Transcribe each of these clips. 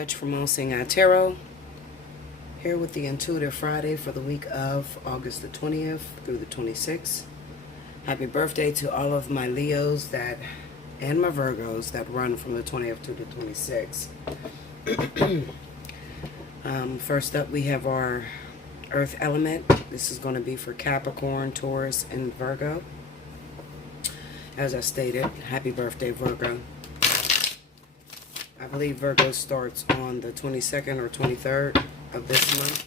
Dutch from Allseeingeyetarot, here with the Intuitive Friday for the week of August the 20th through the 26th. Happy birthday to all of my Leos and my Virgos that run from the 20th to the 26th. First up, we have our Earth element. This is going to be for Capricorn, Taurus, and Virgo. As I stated, happy birthday, Virgo. I believe Virgo starts on the 22nd or 23rd of this month.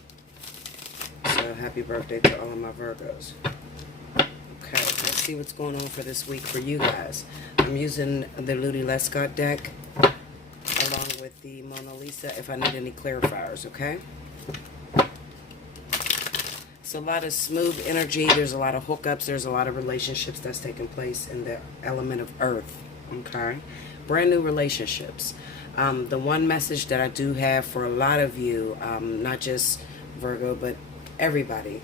So happy birthday to all of my Virgos. Okay, let's see what's going on for this week for you guys. I'm using the Ludi Lescott deck along with the Mona Lisa if I need any clarifiers, okay? It's a lot of smooth energy. There's a lot of hookups. There's a lot of relationships that's taking place in the element of Earth, okay? Brand new relationships. The one message that I do have for a lot of you, not just Virgo, but everybody,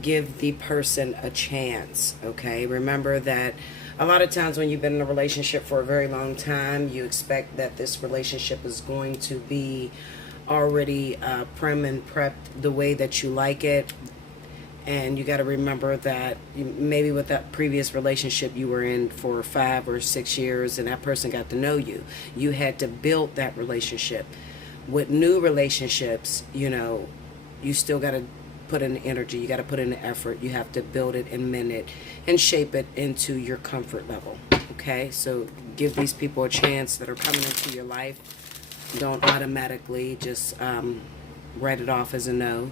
give the person a chance, okay? Remember that a lot of times when you've been in a relationship for a very long time, you expect that this relationship is going to be already prim and prepped the way that you like it. And you got to remember that maybe with that previous relationship you were in for 5 or 6 years and that person got to know you. You had to build that relationship. With new relationships, you know, you still got to put in the energy. You got to put in the effort. You have to build it and mend it and shape it into your comfort level. Okay? So give these people a chance that are coming into your life. Don't automatically just write it off as a no,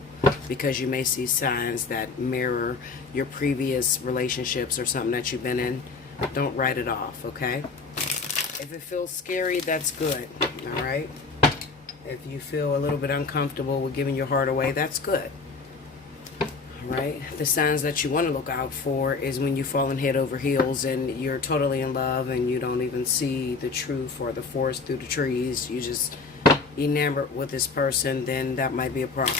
because you may see signs that mirror your previous relationships or something that you've been in. Don't write it off, okay? If it feels scary, that's good, all right? If you feel a little bit uncomfortable with giving your heart away, that's good, all right? The signs that you want to look out for is when you fall in head over heels and you're totally in love and you don't even see the truth or the forest through the trees. You just enamored with this person, then that might be a problem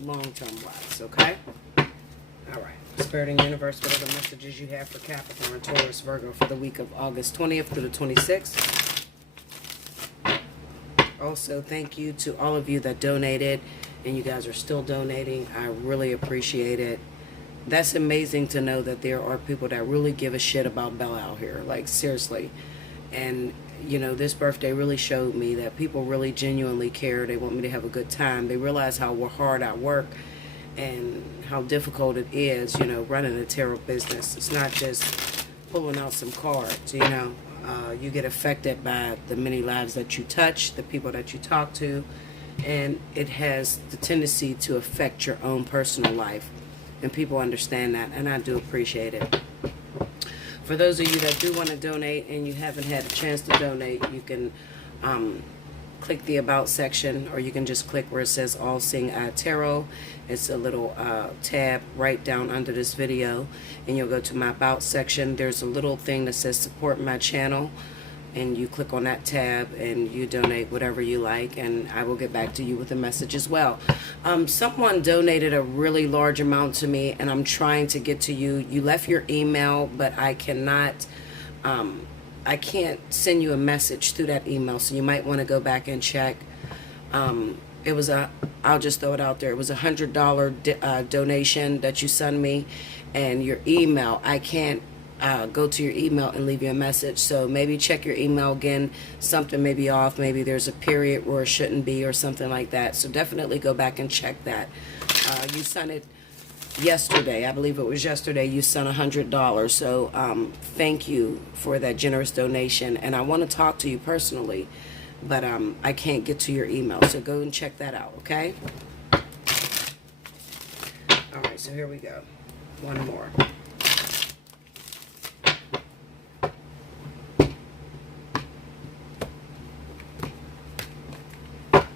long-term wise, okay? All right, Spirit and Universe, whatever messages you have for Capricorn, Taurus, Virgo for the week of August 20th through the 26th. Also, thank you to all of you that donated, and you guys are still donating. I really appreciate it. That's amazing to know that there are people that really give a shit about Bella out here, like seriously. And you know, this birthday really showed me that people really genuinely care. They want me to have a good time. They realize how hard I work and how difficult it is, you know, running a tarot business. It's not just pulling out some cards, you know. You get affected by the many lives that you touch, the people that you talk to, and it has the tendency to affect your own personal life. And people understand that, and I do appreciate it. For those of you that do want to donate and you haven't had a chance to donate, you can click the About section, or you can just click where it says Allseeingeyetarot. It's a little tab right down under this video, and you'll go to my About section. There's a little thing that says Support My Channel, and you click on that tab and you donate whatever you like, and I will get back to you with a message as well. Someone donated a really large amount to me, and I'm trying to get to you. You left your email, but I cannot I can't send you a message through that email, so you might want to go back and check. It was I'll just throw it out there, it was $100 donation that you sent me, and your email, I can't go to your email and leave you a message. So maybe check your email again. Something may be off. Maybe there's a period where it shouldn't be or something like that. So definitely go back and check that. You sent it yesterday. I believe it was yesterday. You sent $100. So thank you for that generous donation. And I want to talk to you personally, but I can't get to your email. So go and check that out, okay? All right, so here we go. One more.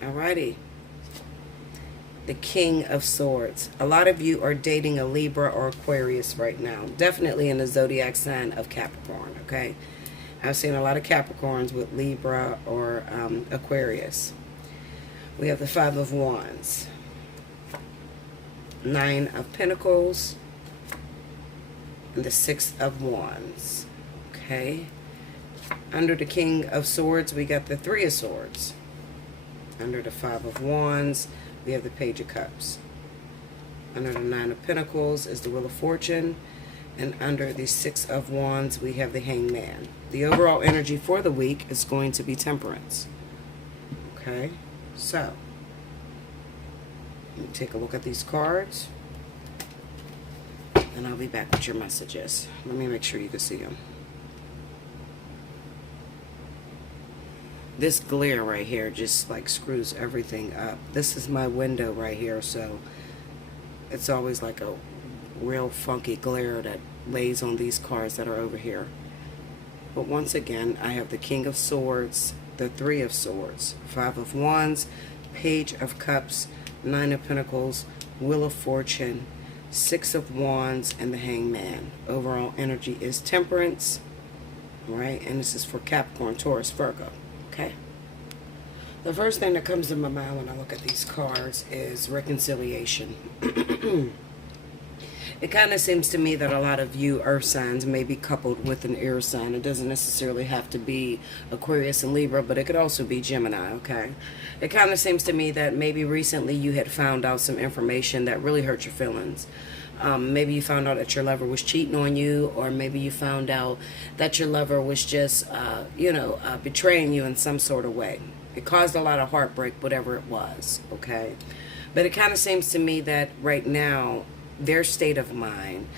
Alrighty, the King of Swords. A lot of you are dating a Libra or Aquarius right now. Definitely in the zodiac sign of Capricorn, okay? I've seen a lot of Capricorns with Libra or Aquarius. We have the Five of Wands, Nine of Pentacles, and the Six of Wands, okay? Under the King of Swords, we got the Three of Swords. Under the Five of Wands, we have the Page of Cups. Under the Nine of Pentacles is the Wheel of Fortune. And under the Six of Wands, we have the Hanged Man. The overall energy for the week is going to be Temperance. Okay, so let me take a look at these cards. And I'll be back with your messages. Let me make sure you can see them. This glare right here just like screws everything up. This is my window right here, so it's always like a real funky glare that lays on these cards that are over here. But once again, I have the King of Swords, the Three of Swords, Five of Wands, Page of Cups, Nine of Pentacles, Wheel of Fortune, Six of Wands, and the Hanged Man. Overall energy is Temperance, right? And this is for Capricorn, Taurus, Virgo. Okay. The first thing that comes to my mind when I look at these cards is reconciliation. It kind of seems to me that a lot of you earth signs may be coupled with an air sign. It doesn't necessarily have to be Aquarius and Libra, but it could also be Gemini, okay? It kind of seems to me that maybe recently you had found out some information that really hurt your feelings. Maybe you found out that your lover was cheating on you, or maybe you found out that your lover was just, betraying you in some sort of way. It caused a lot of heartbreak, whatever it was, okay? But it kind of seems to me that right now, their state of mind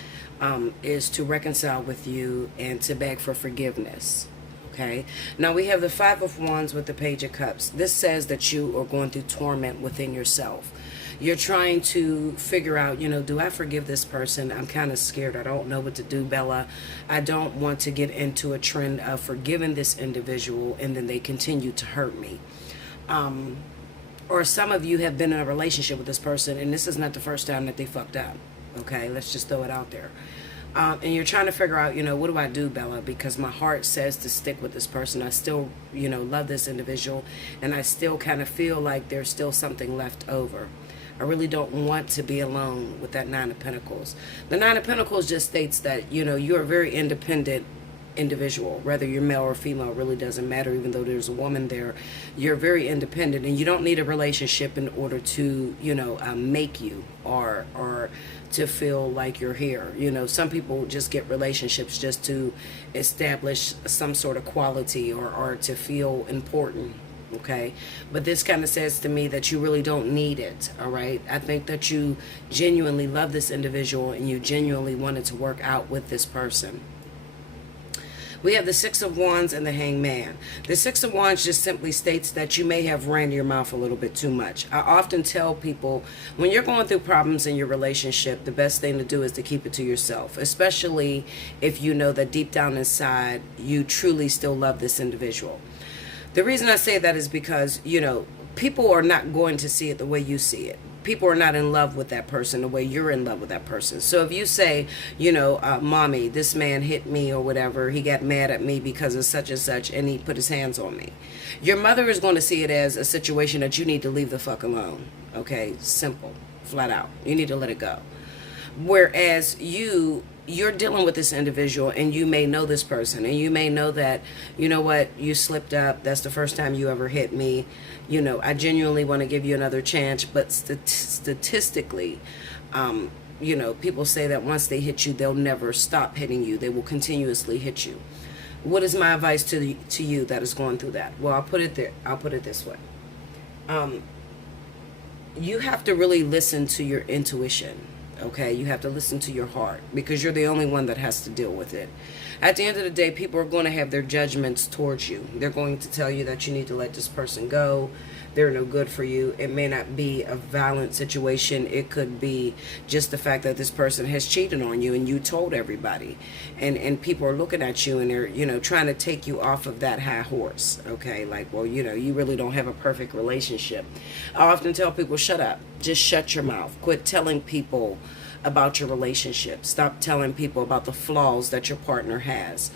is to reconcile with you and to beg for forgiveness. Okay. Now we have the Five of Wands with the Page of Cups. This says that you are going through torment within yourself. You're trying to figure out, do I forgive this person? I'm kind of scared. I don't know what to do, Bella. I don't want to get into a trend of forgiving this individual and then they continue to hurt me. Or some of you have been in a relationship with this person and this is not the first time that they fucked up. Okay, let's just throw it out there. And you're trying to figure out, what do I do, Bella? Because my heart says to stick with this person. I still, love this individual. And I still kind of feel like there's still something left over. I really don't want to be alone with that Nine of Pentacles. The Nine of Pentacles just states that, you're a very independent individual. Whether you're male or female really doesn't matter, even though there's a woman there. You're very independent and you don't need a relationship in order to, make you or to feel like you're here. Some people just get relationships just to establish some sort of quality or to feel important. Okay, but this kind of says to me that you really don't need it. All right, I think that you genuinely love this individual and you genuinely wanted to work out with this person. We have the Six of Wands and the Hanged Man. The Six of Wands just simply states that you may have ran your mouth a little bit too much. I often tell people, when you're going through problems in your relationship, the best thing to do is to keep it to yourself, especially if you know that deep down inside, you truly still love this individual. The reason I say that is because, people are not going to see it the way you see it. People are not in love with that person the way you're in love with that person. So if you say, mommy, this man hit me or whatever, he got mad at me because of such and such and he put his hands on me. Your mother is going to see it as a situation that you need to leave the fuck alone. Okay, simple, flat out. You need to let it go. Whereas you're dealing with this individual and you may know this person and you may know that, you slipped up. That's the first time you ever hit me. I genuinely want to give you another chance. But statistically, people say that once they hit you, they'll never stop hitting you. They will continuously hit you. What is my advice to you that is going through that? Well, I'll put it this way. You have to really listen to your intuition. Okay, you have to listen to your heart because you're the only one that has to deal with it. At the end of the day, people are going to have their judgments towards you. They're going to tell you that you need to let this person go. They're no good for you. It may not be a violent situation. It could be just the fact that this person has cheated on you and you told everybody. And people are looking at you and they're, trying to take you off of that high horse. Okay, like, well, you really don't have a perfect relationship. I often tell people, shut up. Just shut your mouth. Quit telling people about your relationship. Stop telling people about the flaws that your partner has.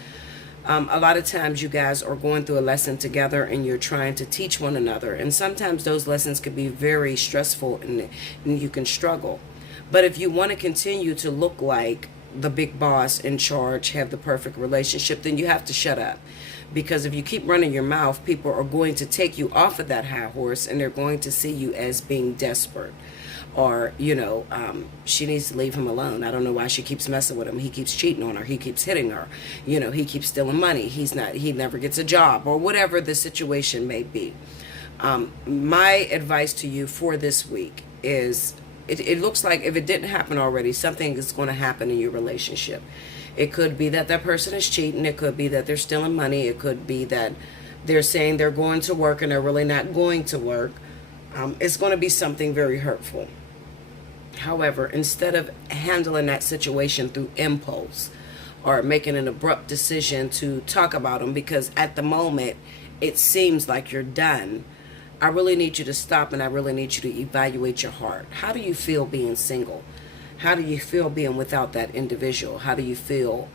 A lot of times you guys are going through a lesson together and you're trying to teach one another. And sometimes those lessons can be very stressful and you can struggle. But if you want to continue to look like the big boss in charge, have the perfect relationship, then you have to shut up. Because if you keep running your mouth, people are going to take you off of that high horse, and they're going to see you as being desperate. Or, she needs to leave him alone. I don't know why she keeps messing with him. He keeps cheating on her. He keeps hitting her. He keeps stealing money. He never gets a job, or whatever the situation may be. My advice to you for this week is, it looks like if it didn't happen already, something is going to happen in your relationship. It could be that that person is cheating. It could be that they're stealing money. It could be that they're saying they're going to work and they're really not going to work. It's going to be something very hurtful. However, instead of handling that situation through impulse or making an abrupt decision to talk about them, because at the moment it seems like you're done, I really need you to stop, and I really need you to evaluate your heart. How do you feel being single? How do you feel being without that individual? How do you feel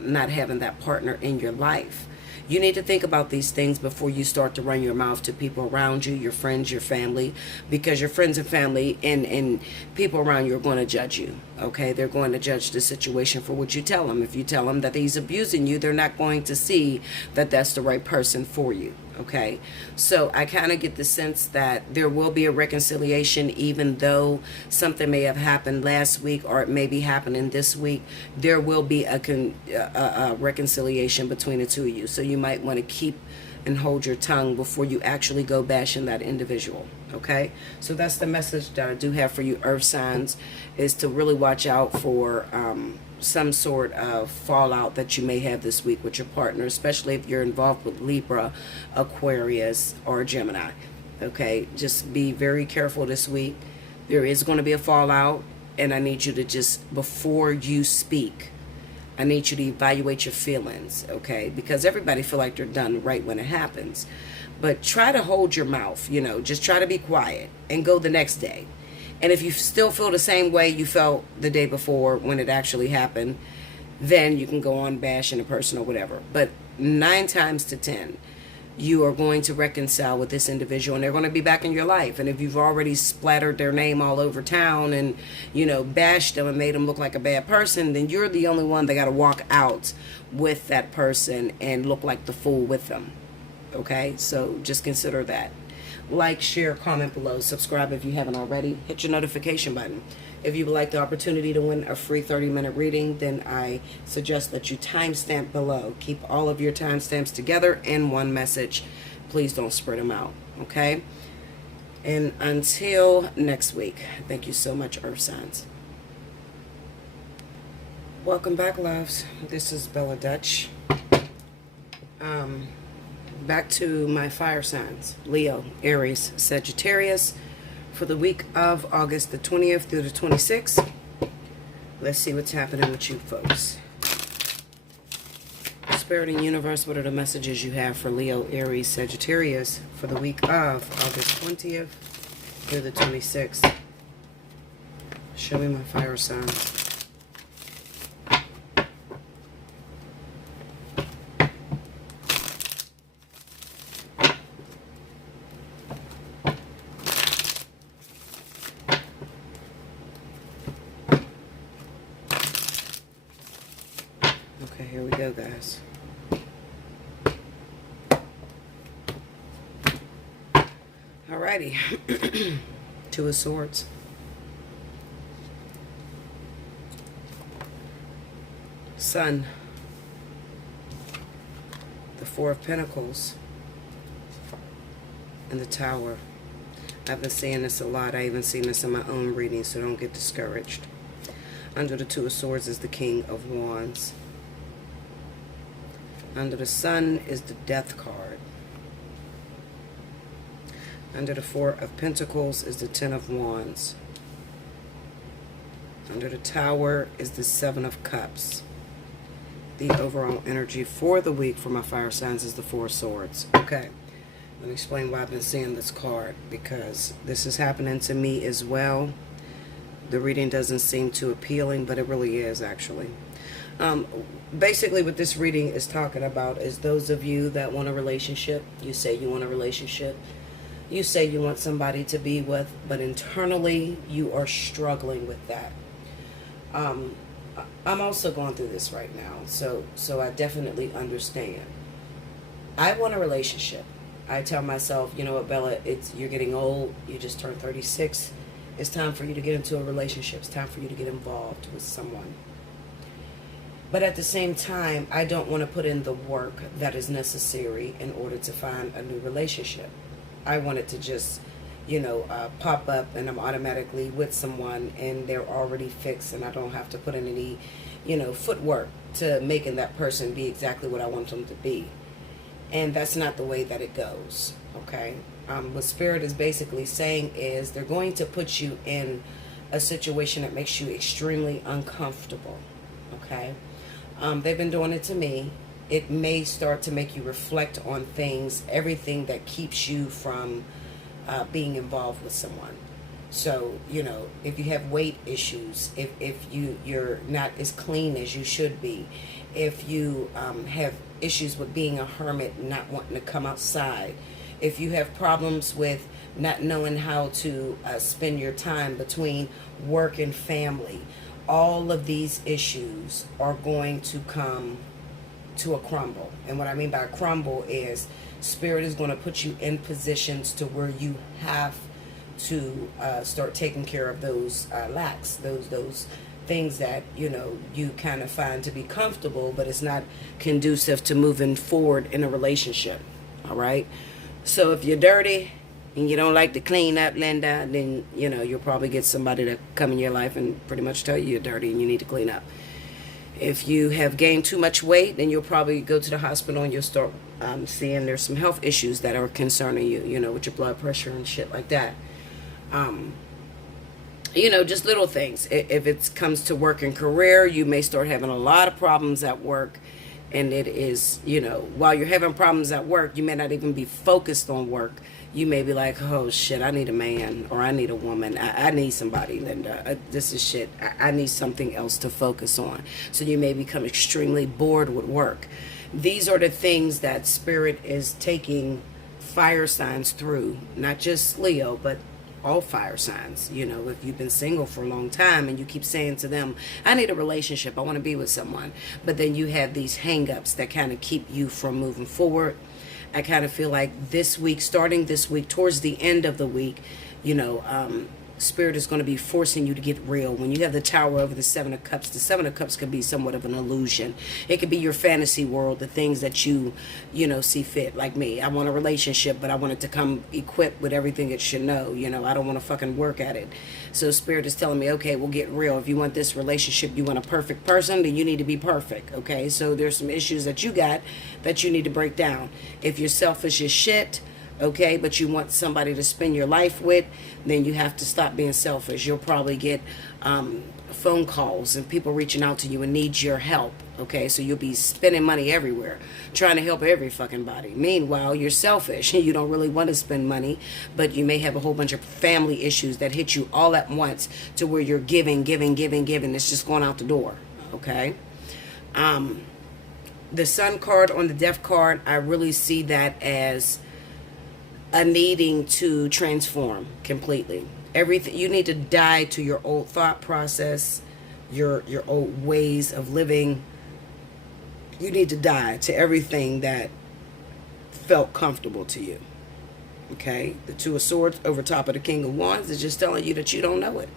not having that partner in your life? You need to think about these things before you start to run your mouth to people around you, your friends, your family, because your friends and family and people around you are going to judge you, okay? They're going to judge the situation for what you tell them. If you tell them that he's abusing you, they're not going to see that that's the right person for you, okay? So I kind of get the sense that there will be a reconciliation, even though something may have happened last week or it may be happening this week. There will be a reconciliation between the two of you. So you might want to keep and hold your tongue before you actually go bashing that individual, okay? So that's the message that I do have for you, earth signs, is to really watch out for some sort of fallout that you may have this week with your partner, especially if you're involved with Libra, Aquarius, or Gemini, okay? Just be very careful this week. There is going to be a fallout, and I need you to just, before you speak, I need you to evaluate your feelings, okay? Because everybody feel like they're done right when it happens. But try to hold your mouth, just try to be quiet and go the next day. And if you still feel the same way you felt the day before when it actually happened, then you can go on bashing a person or whatever. But 9 times to 10, you are going to reconcile with this individual, and they're going to be back in your life. And if you've already splattered their name all over town and, bashed them and made them look like a bad person, then you're the only one that got to walk out with that person and look like the fool with them. Okay? So just consider that. Like, share, comment below, subscribe if you haven't already. Hit your notification button. If you would like the opportunity to win a free 30-minute reading, then I suggest that you timestamp below. Keep all of your timestamps together in one message. Please don't spread them out, okay? And until next week, thank you so much, earth signs. Welcome back, loves. This is Bella Dutch. Back to my fire signs. Leo, Aries, Sagittarius, for the week of August the 20th through the 26th. Let's see what's happening with you folks. Spirit and universe, what are the messages you have for Leo, Aries, Sagittarius for the week of August 20th through the 26th? Show me my fire signs. Okay, here we go, guys. Alrighty. 2 of Swords. Sun. The 4 of Pentacles. And the Tower. I've been seeing this a lot. I even seen this in my own reading, so don't get discouraged. Under the 2 of Swords is the King of Wands. Under the Sun is the Death card. Under the 4 of Pentacles is the 10 of Wands. Under the Tower is the 7 of Cups. The overall energy for the week for my fire signs is the 4 of Swords. Okay, let me explain why I've been seeing this card, because this is happening to me as well. The reading doesn't seem too appealing, but it really is, actually. Basically what this reading is talking about is those of you that want a relationship. You say you want a relationship. You say you want somebody to be with, but internally you are struggling with that. I'm also going through this right now, so I definitely understand. I want a relationship. I tell myself, you know what, Bella, you're getting old. You just turned 36. It's time for you to get into a relationship. It's time for you to get involved with someone. But at the same time, I don't want to put in the work that is necessary in order to find a new relationship. I want it to just, pop up and I'm automatically with someone and they're already fixed and I don't have to put in any, footwork to making that person be exactly what I want them to be. And that's not the way that it goes, okay? What Spirit is basically saying is they're going to put you in a situation that makes you extremely uncomfortable, okay? They've been doing it to me. It may start to make you reflect on things, everything that keeps you from being involved with someone. So, if you have weight issues, if you're not as clean as you should be, if you have issues with being a hermit, not wanting to come outside, if you have problems with not knowing how to spend your time between work and family, all of these issues are going to come to a crumble. And what I mean by crumble is Spirit is going to put you in positions to where you have to start taking care of those lacks, those things that you kind of find to be comfortable, but it's not conducive to moving forward in a relationship. All right. So if you're dirty and you don't like to clean up, Linda, then you'll probably get somebody to come in your life and pretty much tell you you're dirty and you need to clean up. If you have gained too much weight, then you'll probably go to the hospital and you'll start seeing there's some health issues that are concerning you, with your blood pressure and shit like that. Just little things. If it comes to work and career, you may start having a lot of problems at work. And it is, while you're having problems at work, you may not even be focused on work. You may be like, oh, shit, I need a man or I need a woman. I need somebody, Linda. This is shit. I need something else to focus on. So you may become extremely bored with work. These are the things that Spirit is taking fire signs through. Not just Leo, but all fire signs. If you've been single for a long time and you keep saying to them, I need a relationship, I want to be with someone, but then you have these hang-ups that kind of keep you from moving forward. I kind of feel like starting this week, towards the end of the week, Spirit is going to be forcing you to get real. When you have the Tower over the Seven of Cups could be somewhat of an illusion. It could be your fantasy world, the things that you see fit. Like me, I want a relationship, but I want it to come equipped with everything it should know. I don't want to fucking work at it. So Spirit is telling me, okay, we'll get real. If you want this relationship, you want a perfect person, then you need to be perfect, okay? So there's some issues that you got that you need to break down. If you're selfish as shit, okay, but you want somebody to spend your life with, then you have to stop being selfish. You'll probably get phone calls and people reaching out to you and need your help, okay? So you'll be spending money everywhere, trying to help every fucking body. Meanwhile, you're selfish and you don't really want to spend money, but you may have a whole bunch of family issues that hit you all at once to where you're giving. It's just going out the door, okay? The Sun card on the Death card, I really see that as a needing to transform completely. Everything, you need to die to your old thought process, your old ways of living. You need to die to everything that felt comfortable to you. Okay? The Two of Swords over top of the King of Wands is just telling you that you don't know it.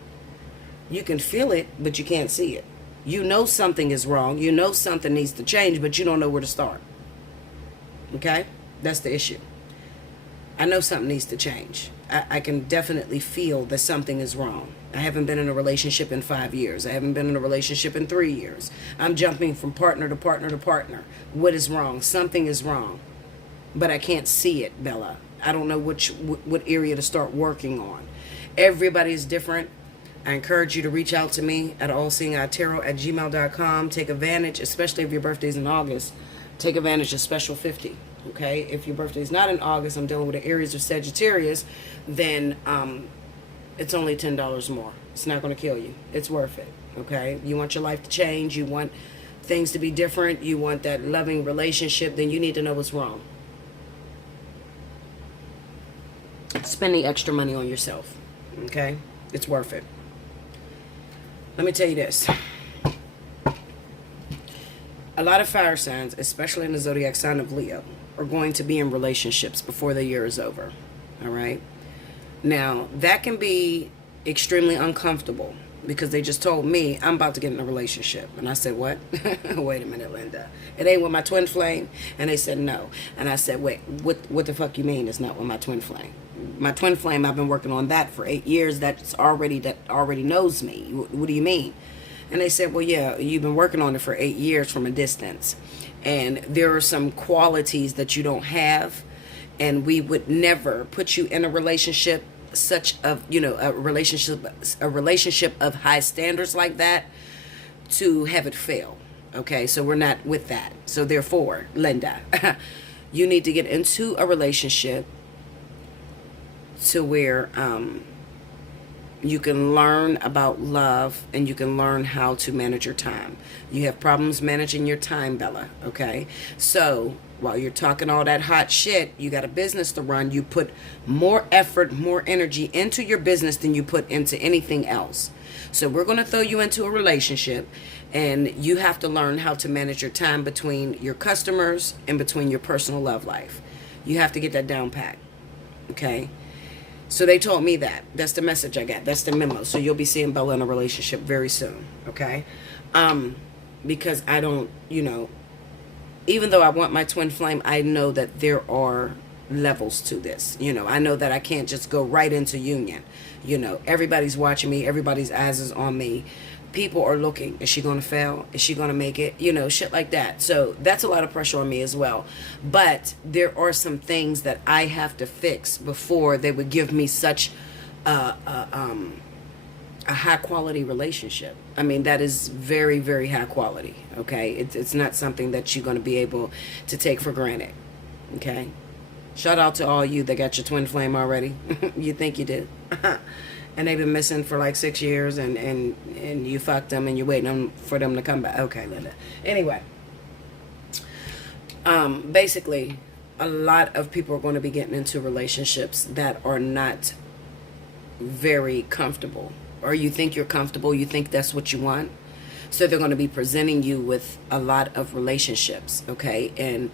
You can feel it, but you can't see it. You know something is wrong. You know something needs to change, but you don't know where to start. Okay? That's the issue. I know something needs to change. I can definitely feel that something is wrong. I haven't been in a relationship in 5 years. I haven't been in a relationship in 3 years. I'm jumping from partner to partner to partner. What is wrong? Something is wrong. But I can't see it, Bella. I don't know what area to start working on. Everybody is different. I encourage you to reach out to me at Allseeingeyetarot@gmail.com. Take advantage, especially if your birthday's in August. Take advantage of Special 50. Okay, if your birthday is not in August, I'm dealing with the Aries or Sagittarius, then it's only $10 more. It's not going to kill you. It's worth it. Okay, you want your life to change, you want things to be different, you want that loving relationship, then you need to know what's wrong. Spending extra money on yourself. Okay, it's worth it. Let me tell you this. A lot of fire signs, especially in the zodiac sign of Leo, are going to be in relationships before the year is over. All right. Now, that can be extremely uncomfortable because they just told me I'm about to get in a relationship. And I said, what? Wait a minute, Linda. It ain't with my twin flame? And they said, no. And I said, wait, what the fuck you mean it's not with my twin flame? My twin flame, I've been working on that for 8 years. That already knows me. What do you mean? And they said, well, yeah, you've been working on it for 8 years from a distance. And there are some qualities that you don't have. And we would never put you in a relationship a relationship of high standards like that to have it fail. Okay, so we're not with that. So therefore, Linda, you need to get into a relationship to where you can learn about love and you can learn how to manage your time. You have problems managing your time, Bella. Okay, so while you're talking all that hot shit, you got a business to run. You put more effort, more energy into your business than you put into anything else. So we're going to throw you into a relationship, and you have to learn how to manage your time between your customers and between your personal love life. You have to get that down pat. Okay? So they told me that. That's the message I got. That's the memo. So you'll be seeing Bella in a relationship very soon. Okay? Because I don't, even though I want my twin flame, I know that there are levels to this. I know that I can't just go right into union. Everybody's watching me. Everybody's eyes is on me. People are looking. Is she going to fail? Is she going to make it? Shit like that. So that's a lot of pressure on me as well. But there are some things that I have to fix before they would give me such a high quality relationship. I mean, that is very, very high quality. Okay. It's not something that you're going to be able to take for granted. Okay. Shout out to all you that got your twin flame already. You think you did. And they've been missing for like 6 years and you fucked them and you're waiting for them to come back. Okay, Linda. Anyway. Basically, a lot of people are going to be getting into relationships that are not very comfortable. Or you think you're comfortable, you think that's what you want. So they're going to be presenting you with a lot of relationships, okay? And,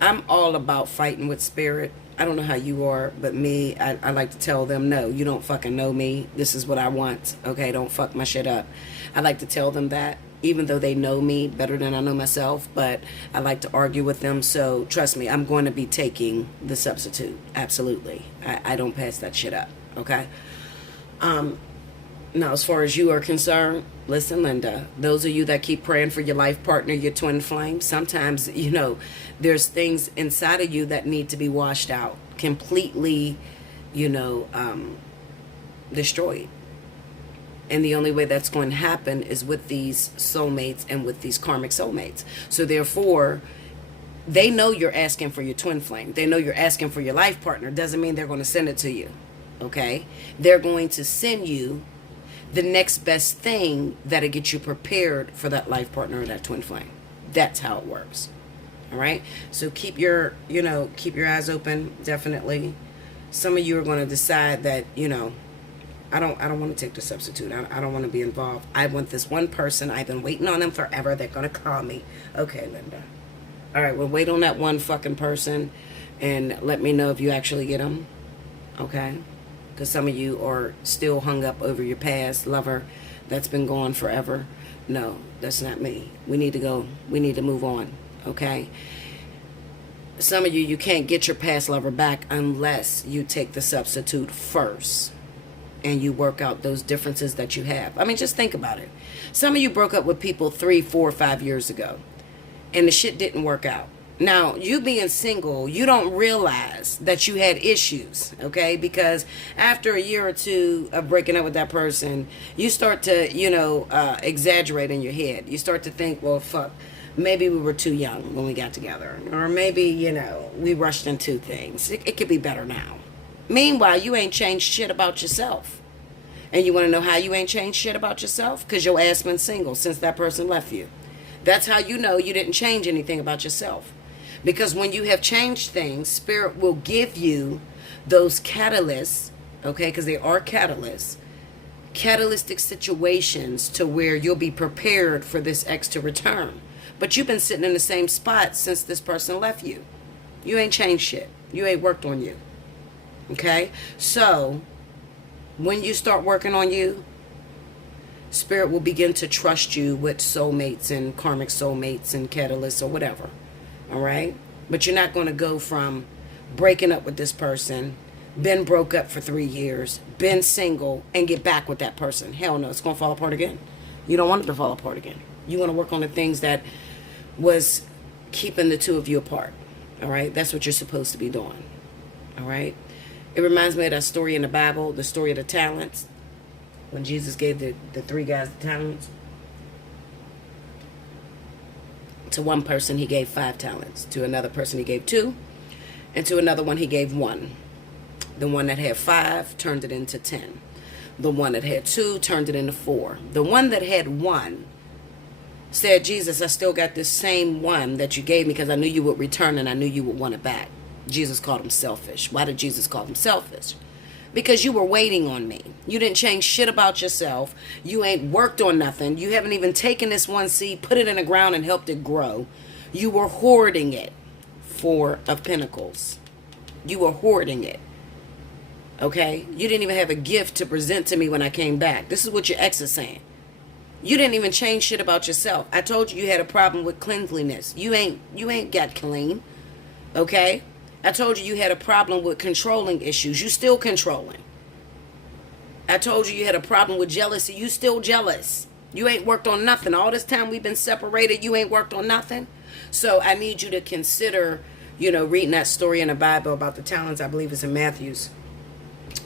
I'm all about fighting with spirit. I don't know how you are, but me, I like to tell them, no, you don't fucking know me. This is what I want, okay? Don't fuck my shit up. I like to tell them that, even though they know me better than I know myself, but I like to argue with them. So trust me, I'm going to be taking the substitute. Absolutely. I don't pass that shit up, okay? Now, as far as you are concerned, listen, Linda, those of you that keep praying for your life partner, your twin flame, sometimes, there's things inside of you that need to be washed out, completely, destroyed. And the only way that's going to happen is with these soulmates and with these karmic soulmates. So therefore, they know you're asking for your twin flame. They know you're asking for your life partner. Doesn't mean they're going to send it to you. Okay? They're going to send you the next best thing that'll get you prepared for that life partner or that twin flame. That's how it works. All right? So keep your eyes open, definitely. Some of you are going to decide that, I don't want to take the substitute. I don't want to be involved. I want this one person. I've been waiting on them forever. They're going to call me. Okay, Linda. All right, well, wait on that one fucking person and let me know if you actually get them. Okay? Because some of you are still hung up over your past lover that's been gone forever. No, that's not me. We need to go. We need to move on. Okay? Some of you can't get your past lover back unless you take the substitute first and you work out those differences that you have. I mean, just think about it. Some of you broke up with people 3, 4, 5 years ago and the shit didn't work out. Now, you being single, you don't realize that you had issues, okay? Because after a year or two of breaking up with that person, you start to, exaggerate in your head. You start to think, well, fuck, maybe we were too young when we got together. Or maybe, we rushed into things. It could be better now. Meanwhile, you ain't changed shit about yourself. And you want to know how you ain't changed shit about yourself? Because your ass been single since that person left you. That's how you know you didn't change anything about yourself. Because when you have changed things, Spirit will give you those catalysts, okay, because they are catalysts, catalytic situations to where you'll be prepared for this ex to return. But you've been sitting in the same spot since this person left you. You ain't changed shit. You ain't worked on you. Okay? So, when you start working on you, Spirit will begin to trust you with soulmates and karmic soulmates and catalysts or whatever. All right? But you're not going to go from breaking up with this person, been broke up for 3 years, been single, and get back with that person. Hell no, it's going to fall apart again. You don't want it to fall apart again. You want to work on the things that was keeping the two of you apart. All right? That's what you're supposed to be doing. All right? It reminds me of that story in the Bible, the story of the talents. When Jesus gave the 3 guys the talents. To one person, he gave 5 talents. To another person, he gave 2. And to another one, he gave 1. The one that had 5 turned it into 10. The one that had 2 turned it into 4. The one that had 1 said, Jesus, I still got this same one that you gave me because I knew you would return and I knew you would want it back. Jesus called him selfish. Why did Jesus call him selfish? Because you were waiting on me. You didn't change shit about yourself. You ain't worked on nothing. You haven't even taken this one seed, put it in the ground and helped it grow. You were hoarding it. 4 of Pentacles. You were hoarding it. Okay? You didn't even have a gift to present to me when I came back. This is what your ex is saying. You didn't even change shit about yourself. I told you you had a problem with cleanliness. You ain't got clean. Okay? I told you you had a problem with controlling issues. You still controlling. I told you you had a problem with jealousy. You still jealous. You ain't worked on nothing. All this time we've been separated, you ain't worked on nothing. So I need you to consider, reading that story in the Bible about the talents. I believe it's in Matthew's.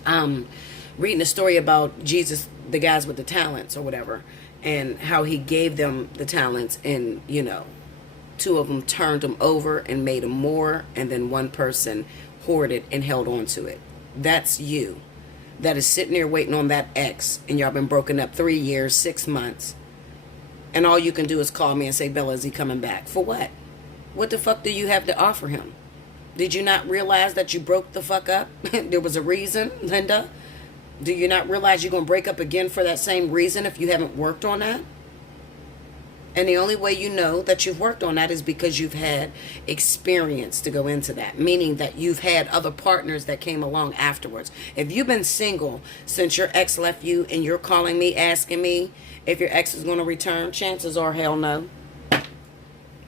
Reading the story about Jesus, the guys with the talents or whatever, and how he gave them the talents and, 2 of them turned them over and made them more, and then 1 person hoarded and held on to it. That's you. That is sitting there waiting on that ex, and y'all been broken up 3 years, 6 months, and all you can do is call me and say, Bella, is he coming back? For what? What the fuck do you have to offer him? Did you not realize that you broke the fuck up? There was a reason, Linda. Do you not realize you're going to break up again for that same reason if you haven't worked on that? And the only way you know that you've worked on that is because you've had experience to go into that. Meaning that you've had other partners that came along afterwards. If you've been single since your ex left you and you're calling me, asking me if your ex is going to return, chances are hell no.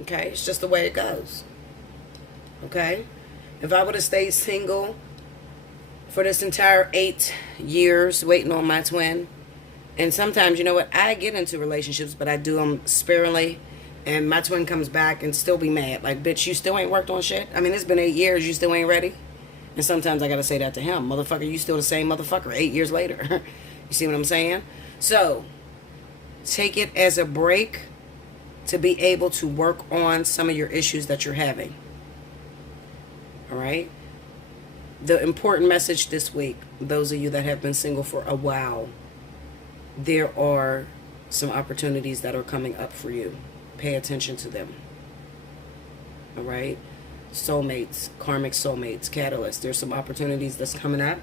Okay? It's just the way it goes. Okay? If I would have stayed single for this entire 8 years waiting on my twin, and sometimes, you know what, I get into relationships, but I do them sparingly, and my twin comes back and still be mad. Like, bitch, you still ain't worked on shit? I mean, it's been 8 years, you still ain't ready? And sometimes I gotta say that to him. Motherfucker, you still the same motherfucker 8 years later. You see what I'm saying? So, take it as a break to be able to work on some of your issues that you're having. Alright? The important message this week, those of you that have been single for a while, there are some opportunities that are coming up for you. Pay attention to them. All right? Soulmates, karmic soulmates, catalysts. There's some opportunities that's coming up.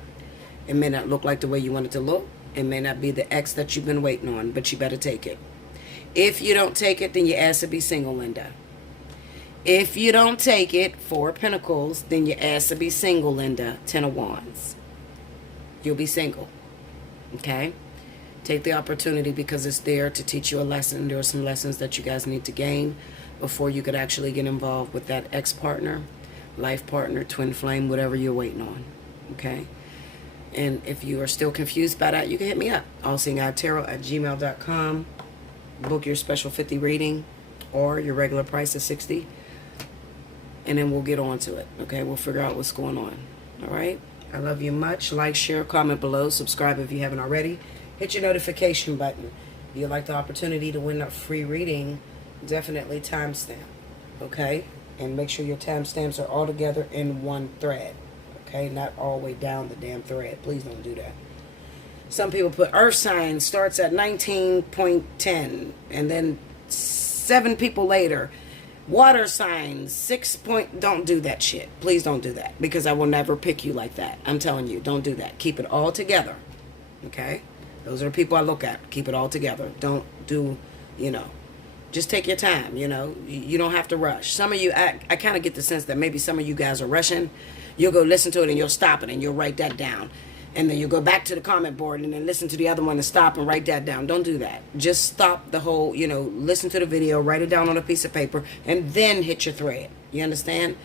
It may not look like the way you want it to look. It may not be the ex that you've been waiting on, but you better take it. If you don't take it, then you ask to be single, Linda. If you don't take it, 4 of Pentacles, then you ask to be single, Linda. 10 of Wands. You'll be single. Okay? Take the opportunity because it's there to teach you a lesson. There are some lessons that you guys need to gain before you could actually get involved with that ex-partner, life partner, twin flame, whatever you're waiting on. Okay? And if you are still confused by that, you can hit me up. Allseeingeyetarot@gmail.com. Book your special 50 reading or your regular price of 60. And then we'll get on to it. Okay? We'll figure out what's going on. All right? I love you much. Like, share, comment below. Subscribe if you haven't already. Hit your notification button. If you'd like the opportunity to win a free reading, definitely timestamp. Okay? And make sure your timestamps are all together in one thread. Okay? Not all the way down the damn thread. Please don't do that. Some people put earth sign starts at 19.10 and then 7 people later. Water sign 6. Don't do that shit. Please don't do that because I will never pick you like that. I'm telling you, don't do that. Keep it all together. Okay? Those are the people I look at. Keep it all together. Don't do, you know, just take your time, you know. You don't have to rush. Some of you, I kind of get the sense that maybe some of you guys are rushing. You'll go listen to it and you'll stop it and you'll write that down. And then you'll go back to the comment board and then listen to the other one and stop and write that down. Don't do that. Just stop the whole, you know, listen to the video, write it down on a piece of paper, and then hit your thread. You understand?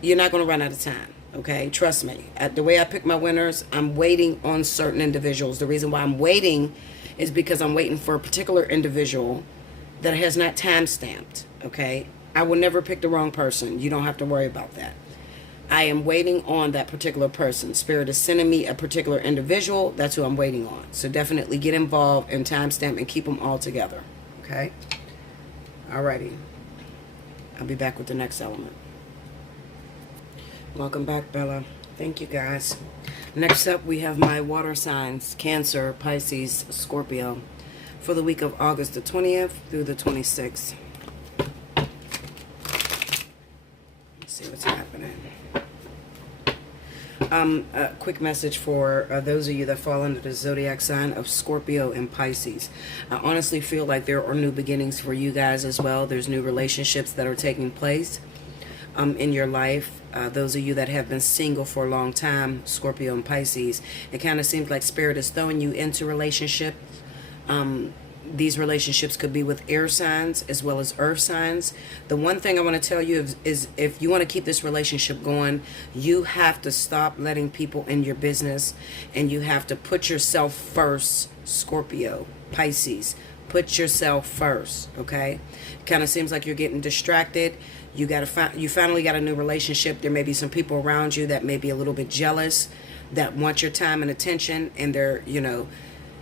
You're not going to run out of time. Okay? Trust me. The way I pick my winners, I'm waiting on certain individuals. The reason why I'm waiting is because I'm waiting for a particular individual that has not time stamped. Okay? I will never pick the wrong person. You don't have to worry about that. I am waiting on that particular person. Spirit is sending me a particular individual. That's who I'm waiting on. So definitely get involved and timestamp and keep them all together. Okay? Alrighty. I'll be back with the next element. Welcome back, Bella. Thank you, guys. Next up, we have my water signs. Cancer, Pisces, Scorpio. For the week of August the 20th through the 26th. Let's see what's happening. A quick message for those of you that fall under the zodiac sign of Scorpio and Pisces. I honestly feel like there are new beginnings for you guys as well. There's new relationships that are taking place in your life. Those of you that have been single for a long time, Scorpio and Pisces, it kind of seems like Spirit is throwing you into relationships. These relationships could be with air signs as well as earth signs. The one thing I want to tell you is if you want to keep this relationship going, you have to stop letting people in your business, and you have to put yourself first. Scorpio, Pisces, put yourself first. Okay? Kind of seems like you're getting distracted. You finally got a new relationship. There may be some people around you that may be a little bit jealous, that want your time and attention, and they're, you know,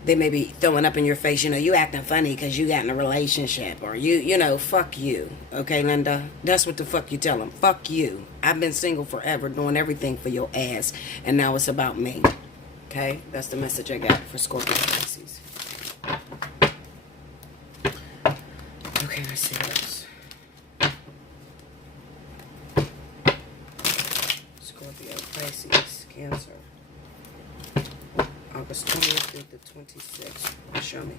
they may be throwing up in your face, you know, you acting funny because you got in a relationship, or you know, fuck you. Okay, Linda? That's what the fuck you tell them. Fuck you. I've been single forever, doing everything for your ass, and now it's about me. Okay? That's the message I got for Scorpio Pisces. Okay, let's see this. Scorpio, Pisces, Cancer. August 20th through the 26th. Show me.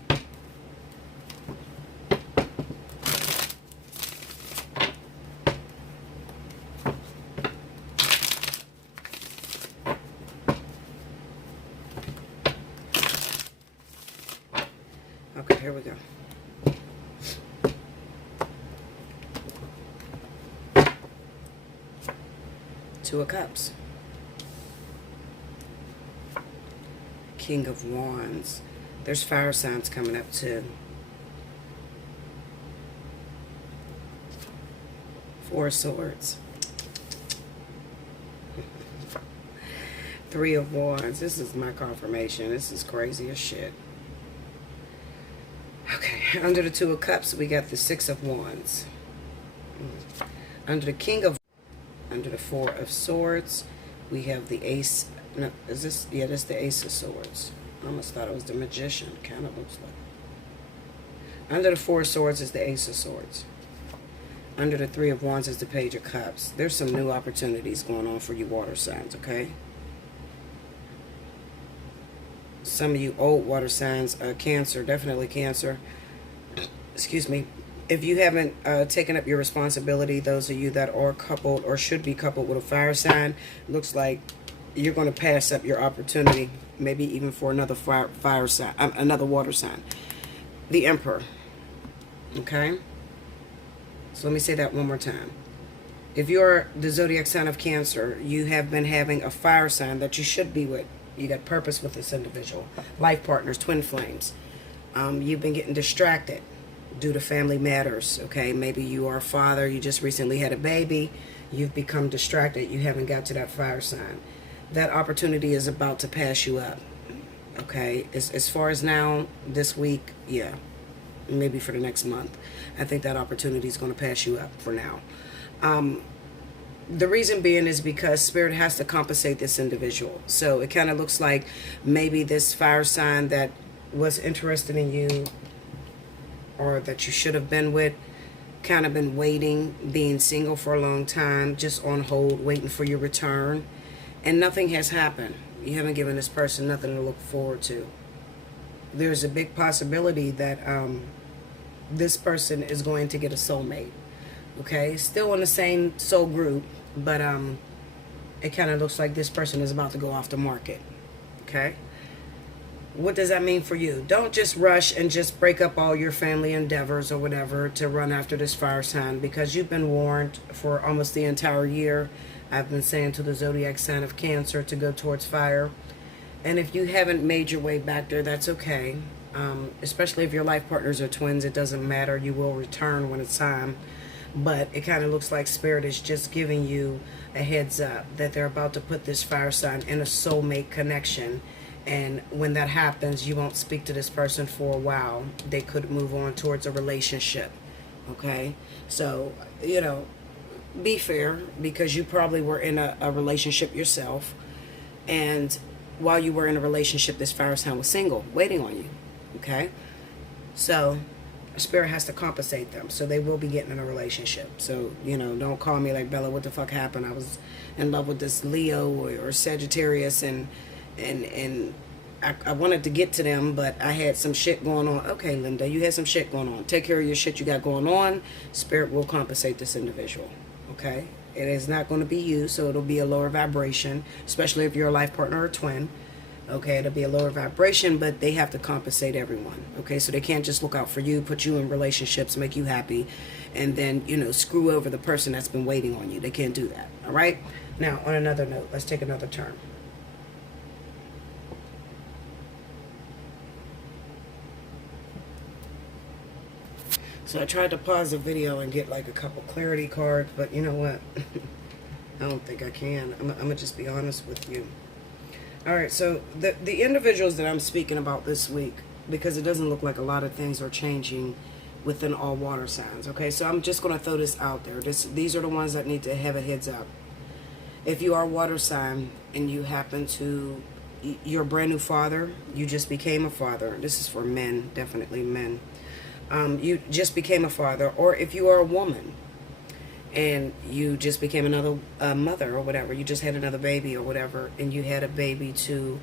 Okay, here we go. Two of Cups. King of Wands. There's fire signs coming up too. Four of Swords. Three of Wands. This is my confirmation. This is crazy as shit. Okay, under the Two of Cups, we got the Six of Wands. Under the King of, under the Four of Swords, we have the Ace. No, is this? Yeah, this is the Ace of Swords. I almost thought it was the Magician. Kind of looks like. Under the Four of Swords is the Ace of Swords. Under the Three of Wands is the Page of Cups. There's some new opportunities going on for you water signs, okay? Some of you old water signs, Cancer, definitely Cancer. Excuse me. If you haven't taken up your responsibility, those of you that are coupled or should be coupled with a fire sign, looks like you're going to pass up your opportunity, maybe even for another fire sign, another water sign. The Emperor. Okay? So let me say that one more time. If you're the zodiac sign of Cancer, you have been having a fire sign that you should be with. You got purpose with this individual. Life partners, twin flames. You've been getting distracted due to family matters. Okay? Maybe you are a father. You just recently had a baby. You've become distracted. You haven't got to that fire sign. That opportunity is about to pass you up. Okay? As far as now, this week, yeah. Maybe for the next month. I think that opportunity is going to pass you up for now. The reason being is because Spirit has to compensate this individual. So it kind of looks like maybe this fire sign that was interested in you, or that you should have been with, kind of been waiting, being single for a long time, just on hold, waiting for your return. And nothing has happened. You haven't given this person nothing to look forward to. there's a big possibility that this person is going to get a soulmate. Okay, still in the same soul group, but it kind of looks like this person is about to go off the market. Okay, what does that mean for you? Don't just rush and just break up all your family endeavors or whatever to run after this fire sign, because you've been warned for almost the entire year. I've been saying to the zodiac sign of Cancer to go towards fire. And if you haven't made your way back there, that's okay. Especially if your life partners are twins, it doesn't matter. You will return when it's time. But it kind of looks like Spirit is just giving you a heads up that they're about to put this fire sign in a soulmate connection. And when that happens, you won't speak to this person for a while. They could move on towards a relationship. Okay? So, you know, be fair, because you probably were in a relationship yourself. And while you were in a relationship, this fire sign was single, waiting on you. Okay? So Spirit has to compensate them, so they will be getting in a relationship. So, you know, don't call me like, Bella, what the fuck happened? I was in love with this Leo or Sagittarius, and I wanted to get to them, but I had some shit going on. Okay, Linda, you had some shit going on. Take care of your shit you got going on. Spirit will compensate this individual. Okay? It is not going to be you, so it'll be a lower vibration, especially if you're a life partner or twin. Okay, it'll be a lower vibration, but they have to compensate everyone. Okay, so they can't just look out for you, put you in relationships, make you happy, and then, you know, screw over the person that's been waiting on you. They can't do that. All right? Now, on another note, let's take another turn. So I tried to pause the video and get like a couple clarity cards, but you know what? I don't think I can. I'm going to just be honest with you. All right, so the individuals that I'm speaking about this week, because it doesn't look like a lot of things are changing within all water signs, okay? So I'm just going to throw this out there. These are the ones that need to have a heads up. If you are a water sign and you happen to, you're a brand new father, you just became a father. This is for men, definitely men. You just became a father, or if you are a woman and you just became another mother or whatever, you just had another baby or whatever, and you had a baby to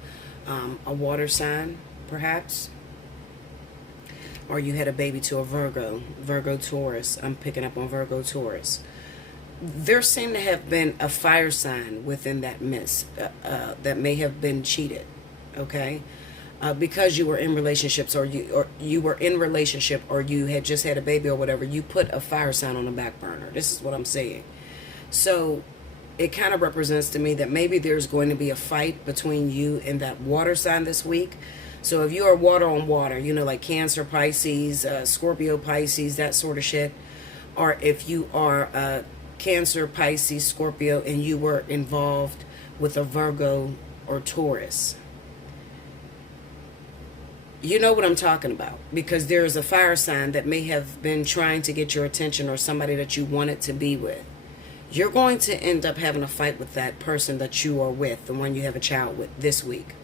a water sign, perhaps, or you had a baby to a Virgo Taurus. I'm picking up on Virgo Taurus. There seemed to have been a fire sign within that mist that may have been cheated, okay? Because you were in relationships, or you were in relationship, or you had just had a baby or whatever, you put a fire sign on the back burner. This is what I'm saying. So it kind of represents to me that maybe there's going to be a fight between you and that water sign this week. So if you are water on water, you know, like Cancer, Pisces, Scorpio, Pisces, that sort of shit, or if you are Cancer, Pisces, Scorpio, and you were involved with a Virgo or Taurus, you know what I'm talking about, because there is a fire sign that may have been trying to get your attention, or somebody that you wanted to be with. You're going to end up having a fight with that person that you are with, the one you have a child with, this week.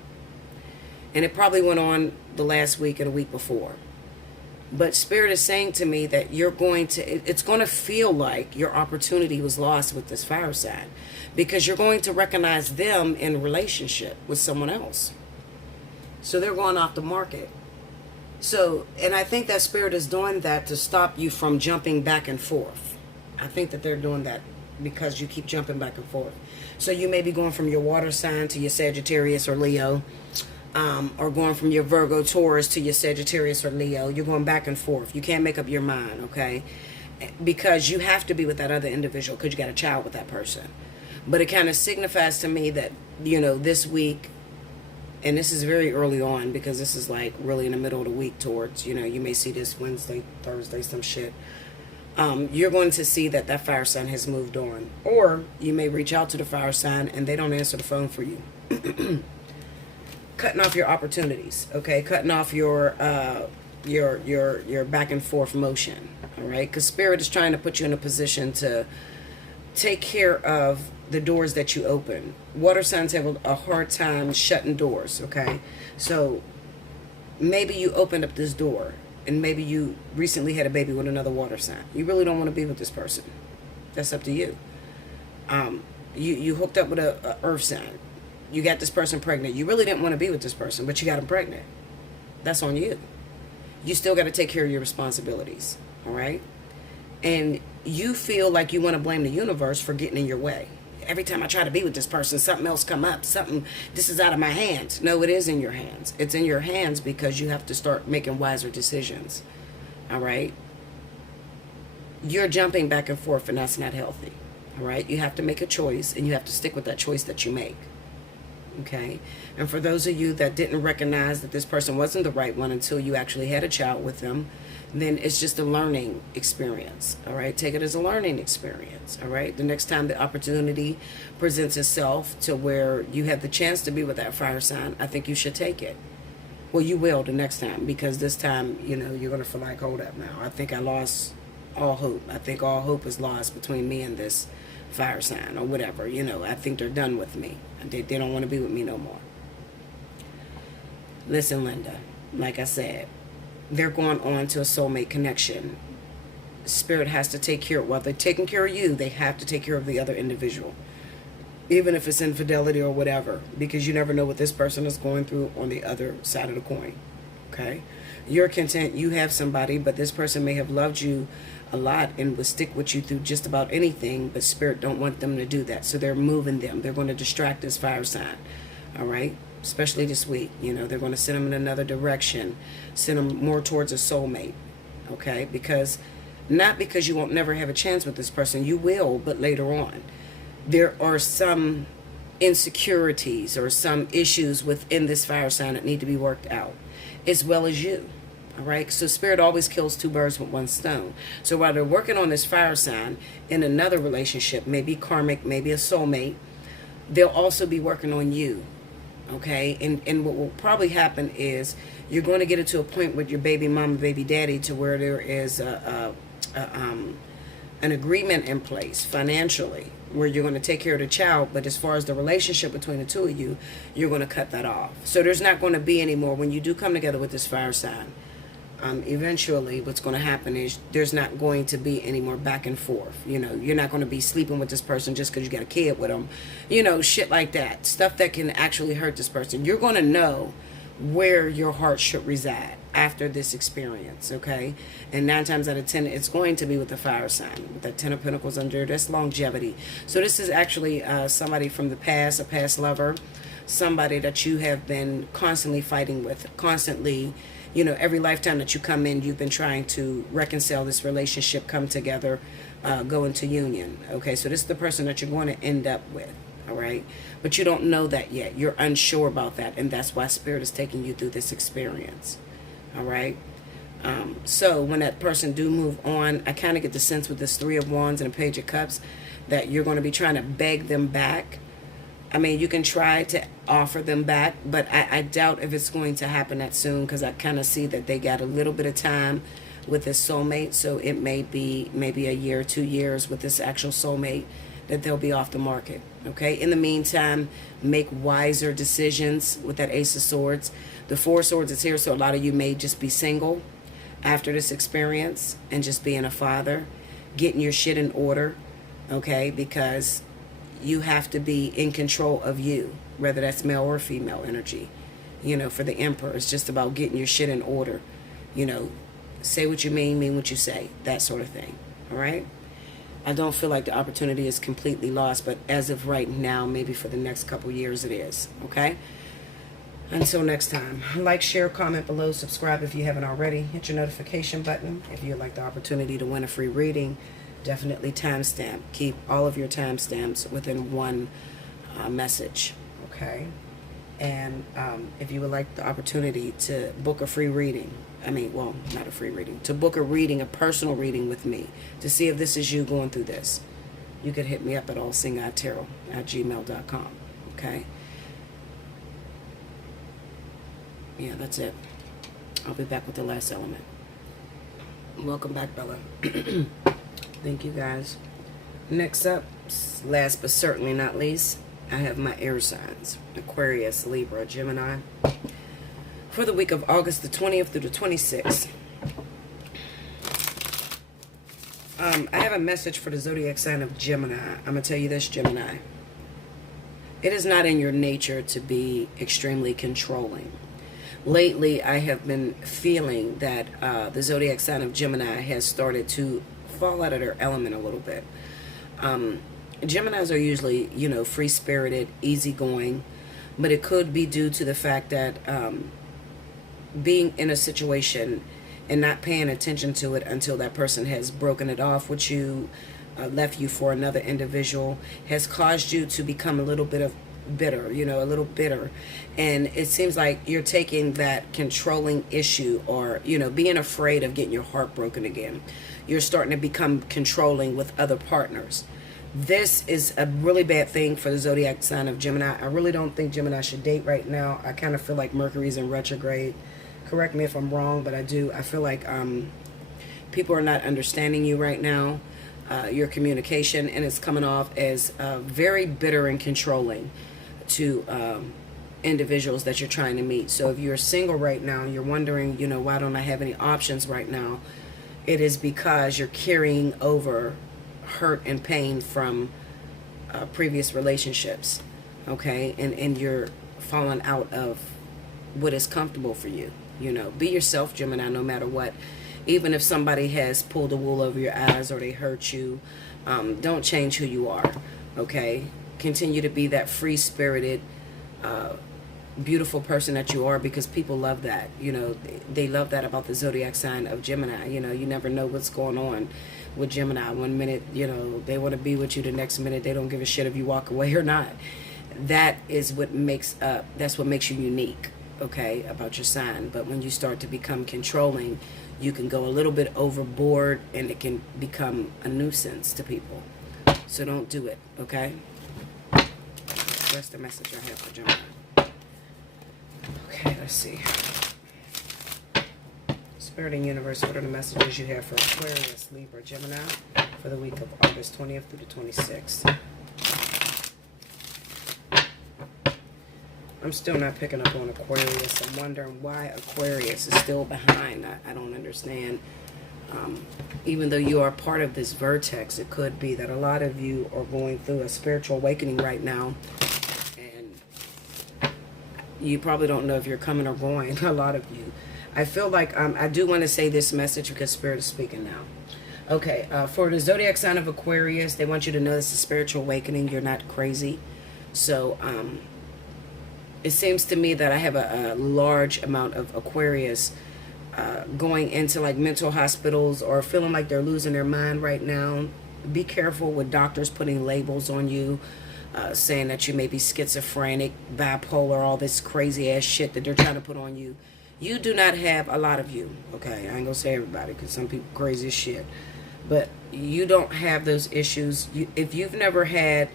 And it probably went on the last week and a week before. But Spirit is saying to me that you're going to, it's going to feel like your opportunity was lost with this fire sign, because you're going to recognize them in a relationship with someone else. So they're going off the market. So, and I think that Spirit is doing that to stop you from jumping back and forth. I think that they're doing that because you keep jumping back and forth. So you may be going from your water sign to your Sagittarius or Leo, or going from your Virgo Taurus to your Sagittarius or Leo. You're going back and forth. You can't make up your mind, okay? Because you have to be with that other individual, because you got a child with that person. But it kind of signifies to me that, you know, this week, and this is very early on, because this is like really in the middle of the week towards, you know, you may see this Wednesday, Thursday, some shit. You're going to see that that fire sign has moved on. Or you may reach out to the fire sign and they don't answer the phone for you. Cutting off your opportunities, okay? Cutting off your back and forth motion, all right? Because Spirit is trying to put you in a position to take care of the doors that you open. Water signs have a hard time shutting doors, okay? So maybe you opened up this door, and maybe you recently had a baby with another water sign. You really don't want to be with this person. That's up to you. You hooked up with a earth sign. You got this person pregnant. You really didn't want to be with this person, but you got them pregnant. That's on you. You still got to take care of your responsibilities, all right? And you feel like you want to blame the universe for getting in your way. Every time I try to be with this person, something else come up. This is out of my hands. No, it is in your hands. It's in your hands because you have to start making wiser decisions, all right? You're jumping back and forth, and that's not healthy, all right? You have to make a choice, and you have to stick with that choice that you make, okay? And for those of you that didn't recognize that this person wasn't the right one until you actually had a child with them, then it's just a learning experience, all right? Take it as a learning experience, all right? The next time the opportunity presents itself to where you have the chance to be with that fire sign, I think you should take it. Well, you will the next time, because this time, you know, you're going to feel like, hold up now. I think I lost all hope. I think all hope is lost between me and this fire sign or whatever. You know, I think they're done with me. They don't want to be with me no more. Listen, Linda, like I said, they're going on to a soulmate connection. Spirit has to take care, while they're taking care of you, they have to take care of the other individual. Even if it's infidelity or whatever, because you never know what this person is going through on the other side of the coin, okay? You're content, you have somebody, but this person may have loved you a lot and will stick with you through just about anything, but Spirit don't want them to do that, so they're moving them. They're going to distract this fire sign, all right? Especially this week, you know, they're going to send them in another direction, send them more towards a soulmate, okay? Not because you won't never have a chance with this person, you will, but later on. There are some insecurities or some issues within this fire sign that need to be worked out, as well as you, all right? So Spirit always kills two birds with one stone. So while they're working on this fire sign in another relationship, maybe karmic, maybe a soulmate, they'll also be working on you. Okay, and what will probably happen is you're going to get it to a point with your baby mama, baby daddy, to where there is an agreement in place financially where you're going to take care of the child, but as far as the relationship between the two of you, you're going to cut that off. So there's not going to be any more when you do come together with this fire sign. Eventually what's going to happen is there's not going to be any more back and forth. You know, you're not going to be sleeping with this person just because you got a kid with them. You know, shit like that. Stuff that can actually hurt this person. You're going to know where your heart should reside after this experience, okay? And 9 times out of 10, it's going to be with the fire sign. With that 10 of Pentacles under, that's longevity. So this is actually somebody from the past, a past lover, somebody that you have been constantly fighting with, constantly. You know, every lifetime that you come in, you've been trying to reconcile this relationship, come together, go into union. Okay, so this is the person that you're going to end up with, all right? But you don't know that yet. You're unsure about that, and that's why Spirit is taking you through this experience, all right? So when that person do move on, I kind of get the sense with this 3 of Wands and a Page of Cups that you're going to be trying to beg them back. I mean, you can try to offer them back, but I doubt if it's going to happen that soon, because I kind of see that they got a little bit of time with this soulmate. So it may be maybe a year, 2 years with this actual soulmate that they'll be off the market. Okay. In the meantime, make wiser decisions with that Ace of Swords. The 4 of Swords is here, so a lot of you may just be single after this experience and just being a father, getting your shit in order. Okay, because you have to be in control of you, whether that's male or female energy. You know, for the Emperor, it's just about getting your shit in order. You know, say what you mean what you say, that sort of thing. All right? I don't feel like the opportunity is completely lost, but as of right now, maybe for the next couple years it is. Okay? Until next time, like, share, comment below, subscribe if you haven't already. Hit your notification button if you'd like the opportunity to win a free reading. Definitely timestamp. Keep all of your timestamps within one message, okay? And if you would like the opportunity to book a free reading, well, not a free reading, to book a reading, a personal reading with me, to see if this is you going through this, you could hit me up at Allseeingeyetarot@gmail.com, okay? Yeah, that's it. I'll be back with the last element. Welcome back, Bella. Thank you, guys. Next up, last but certainly not least, I have my air signs. Aquarius, Libra, Gemini. For the week of August the 20th through the 26th. I have a message for the zodiac sign of Gemini. I'm going to tell you this, Gemini. It is not in your nature to be extremely controlling. lately I have been feeling that the zodiac sign of Gemini has started to fall out of their element a little bit. Geminis are usually, free-spirited, easygoing, but it could be due to the fact that being in a situation and not paying attention to it until that person has broken it off with you, left you for another individual, has caused you to become a little bit of bitter, a little bitter. And it seems like you're taking that controlling issue, or, being afraid of getting your heart broken again. You're starting to become controlling with other partners. This is a really bad thing for the zodiac sign of Gemini. I really don't think Gemini should date right now. I kind of feel like Mercury's in retrograde. Correct me if I'm wrong, but I do. I feel like people are not understanding you right now, your communication, and it's coming off as very bitter and controlling to individuals that you're trying to meet. So if you're single right now and you're wondering, why don't I have any options right now? It is because you're carrying over hurt and pain from previous relationships, okay? And you're falling out of what is comfortable for you. Be yourself, Gemini, no matter what. Even if somebody has pulled the wool over your eyes or they hurt you, don't change who you are, okay? Continue to be that free-spirited, beautiful person that you are, because people love that. They love that about the zodiac sign of Gemini. You never know what's going on with Gemini. One minute, they want to be with you. The next minute, they don't give a shit if you walk away or not. That is what makes that's what makes you unique, okay, about your sign. But when you start to become controlling, you can go a little bit overboard and it can become a nuisance to people. So don't do it, okay? That's the message I have for Gemini. Okay, let's see. Spirit and Universe, what are the messages you have for Aquarius, Libra, Gemini for the week of August 20th through the 26th? I'm still not picking up on Aquarius. I'm wondering why Aquarius is still behind. I don't understand. Even though you are part of this vertex, it could be that a lot of you are going through a spiritual awakening right now. And you probably don't know if you're coming or going, a lot of you. I feel like I do want to say this message because Spirit is speaking now. Okay, for the zodiac sign of Aquarius, they want you to know this is a spiritual awakening. You're not crazy. So, it seems to me that I have a large amount of Aquarius going into like mental hospitals or feeling like they're losing their mind right now. Be careful with doctors putting labels on you, saying that you may be schizophrenic, bipolar, all this crazy ass shit that they're trying to put on you. You do not have, a lot of you, okay, I ain't gonna say everybody because some people crazy as shit, but you don't have those issues. If you've never had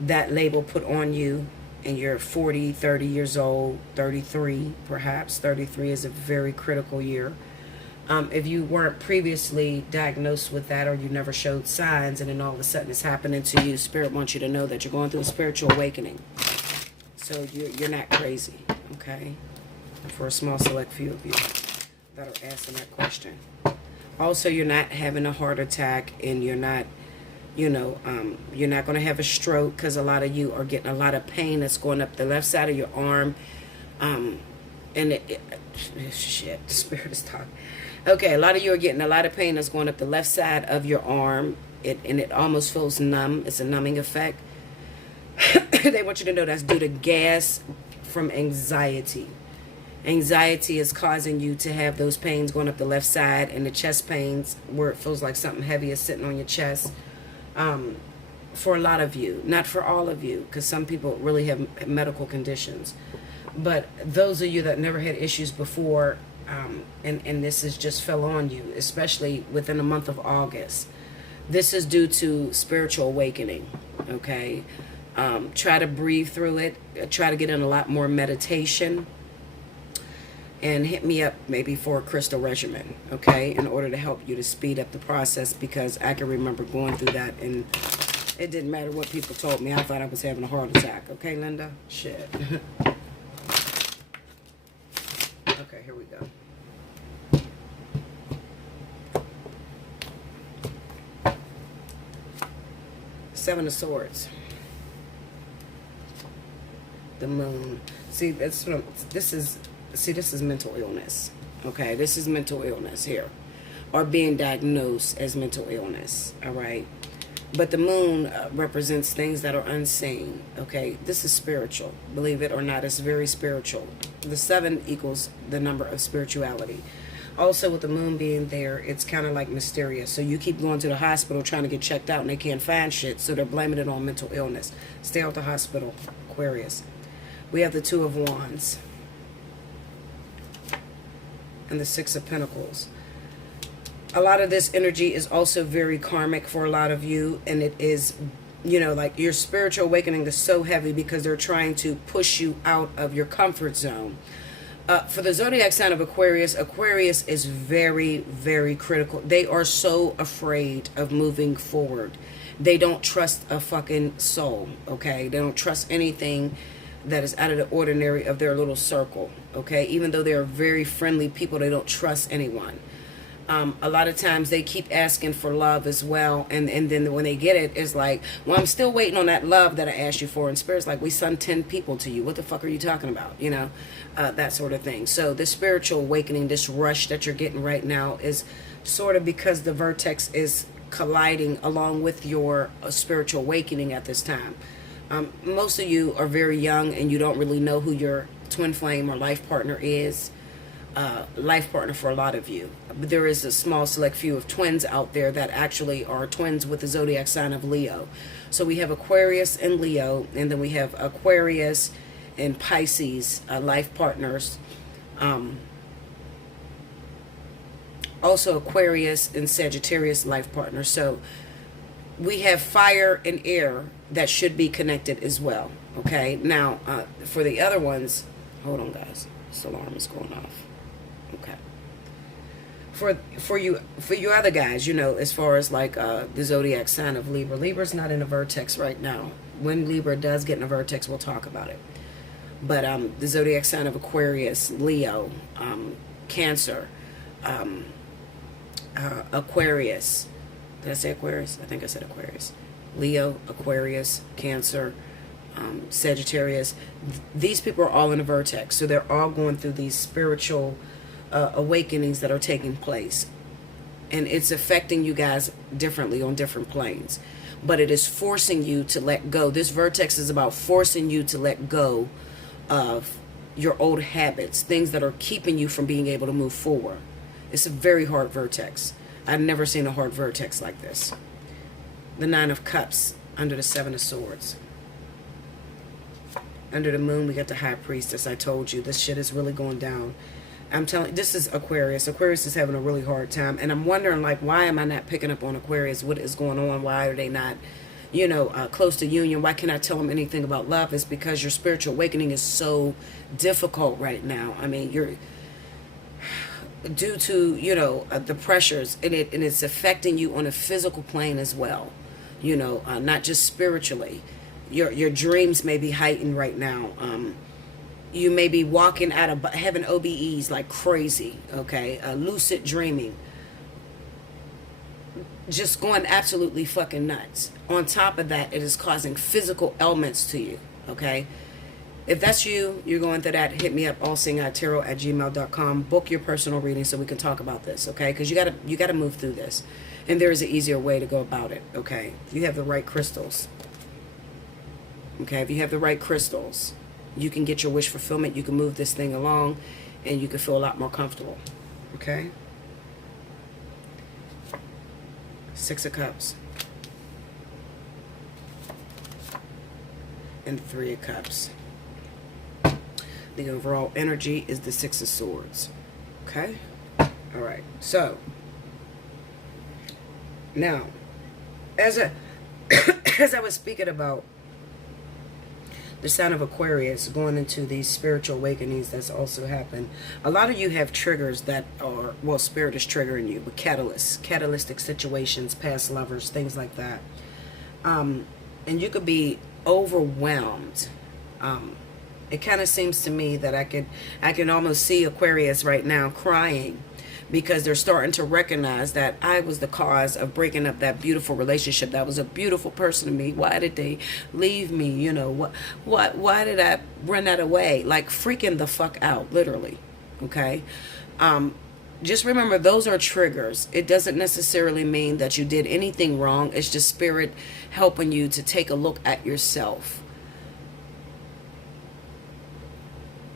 that label put on you, and you're 40, 30 years old, 33 perhaps. 33 is a very critical year. If you weren't previously diagnosed with that, or you never showed signs, and then all of a sudden it's happening to you, Spirit wants you to know that you're going through a spiritual awakening. So you're not crazy, okay? For a small select few of you that are asking that question. Also, you're not having a heart attack, and you're not you're not going to have a stroke, because a lot of you are getting a lot of pain that's going up the left side of your arm. And shit, the Spirit is talking. Okay, a lot of you are getting a lot of pain that's going up the left side of your arm. And it almost feels numb. It's a numbing effect. They want you to know that's due to gas from anxiety. Anxiety is causing you to have those pains going up the left side, and the chest pains where it feels like something heavy is sitting on your chest. For a lot of you, not for all of you, because some people really have medical conditions. But those of you that never had issues before, and this has just fell on you, especially within the month of August. This is due to spiritual awakening, okay? Try to breathe through it. Try to get in a lot more meditation. And hit me up maybe for a crystal regimen, okay, in order to help you to speed up the process, because I can remember going through that, and it didn't matter what people told me. I thought I was having a heart attack, okay, Linda? Shit. Okay, here we go. Seven of Swords. The Moon. See, this is See, this is mental illness. Okay, this is mental illness here, or being diagnosed as mental illness. All right, but the moon represents things that are unseen. Okay, this is spiritual. Believe it or not, it's very spiritual. The 7 equals the number of spirituality. Also, with the moon being there, it's kind of like mysterious. So you keep going to the hospital trying to get checked out and they can't find shit. So they're blaming it on mental illness. Stay out the hospital, Aquarius. We have the 2 of Wands. And the 6 of Pentacles. A lot of this energy is also very karmic for a lot of you. And it is, you know, like your spiritual awakening is so heavy because they're trying to push you out of your comfort zone. For the zodiac sign of Aquarius, Aquarius is very, very critical. They are so afraid of moving forward. They don't trust a fucking soul, okay? They don't trust anything that is out of the ordinary of their little circle, okay? Even though they're very friendly people, they don't trust anyone. A lot of times they keep asking for love as well, and then when they get it, it's like, well, I'm still waiting on that love that I asked you for. And Spirit's like, we sent 10 people to you. What the fuck are you talking about? You know, that sort of thing. So this spiritual awakening, this rush that you're getting right now is sort of because the vertex is colliding along with your spiritual awakening at this time. Most of you are very young and you don't really know who your twin flame or life partner is. Life partner for a lot of you, but there is a small select few of twins out there that actually are twins with the zodiac sign of Leo. So we have Aquarius and Leo, and then we have Aquarius and Pisces life partners. Also Aquarius and Sagittarius life partners. So we have fire and air that should be connected as well. Okay, now for the other ones, hold on guys, this alarm is going off. Okay. For you other guys, you know, as far as like the zodiac sign of Libra. Libra's not in a vertex right now. When Libra does get in a vertex, we'll talk about it. But the zodiac sign of Aquarius, Leo, Cancer, Aquarius. Did I say Aquarius? I think I said Aquarius. Leo, Aquarius, Cancer, Sagittarius. These people are all in a vertex. So they're all going through these spiritual awakenings that are taking place, and it's affecting you guys differently on different planes, but it is forcing you to let go. This vertex is about forcing you to let go of your old habits, things that are keeping you from being able to move forward. It's a very hard vertex. I've never seen a hard vertex like this. The 9 of Cups under the 7 of Swords. Under the moon we got the High Priestess. I told you this shit is really going down. I'm telling you, this is Aquarius. Aquarius is having a really hard time. And I'm wondering, like, why am I not picking up on Aquarius? What is going on? Why are they not, you know, close to union? Why can't I tell them anything about love? It's because your spiritual awakening is so difficult right now. I mean, you're, due to, you know, the pressures, and it's affecting you on a physical plane as well. You know, not just spiritually. Your dreams may be heightened right now. You may be walking out of having OBEs like crazy, okay? Lucid dreaming. Just going absolutely fucking nuts. On top of that, it is causing physical ailments to you, okay? If that's you, you're going through that, hit me up, allseeingeyetarot@gmail.com. Book your personal reading so we can talk about this, okay? Because you gotta move through this. And there is an easier way to go about it, okay? If you have the right crystals. Okay, if you have the right crystals, you can get your wish fulfillment, you can move this thing along, and you can feel a lot more comfortable. Okay? 6 of Cups. And 3 of Cups. The overall energy is the 6 of Swords. Okay? Alright, so now, as I was speaking about the sign of Aquarius going into these spiritual awakenings that's also happened. A lot of you have triggers that are, well, Spirit is triggering you with catalysts, catalytic situations, past lovers, things like that. And you could be overwhelmed. It kind of seems to me that I can almost see Aquarius right now crying because they're starting to recognize that I was the cause of breaking up that beautiful relationship. That was a beautiful person to me. Why did they leave me? You know, why did I run that away? Like, freaking the fuck out, literally. Okay. Just remember, those are triggers. It doesn't necessarily mean that you did anything wrong. It's just spirit helping you to take a look at yourself.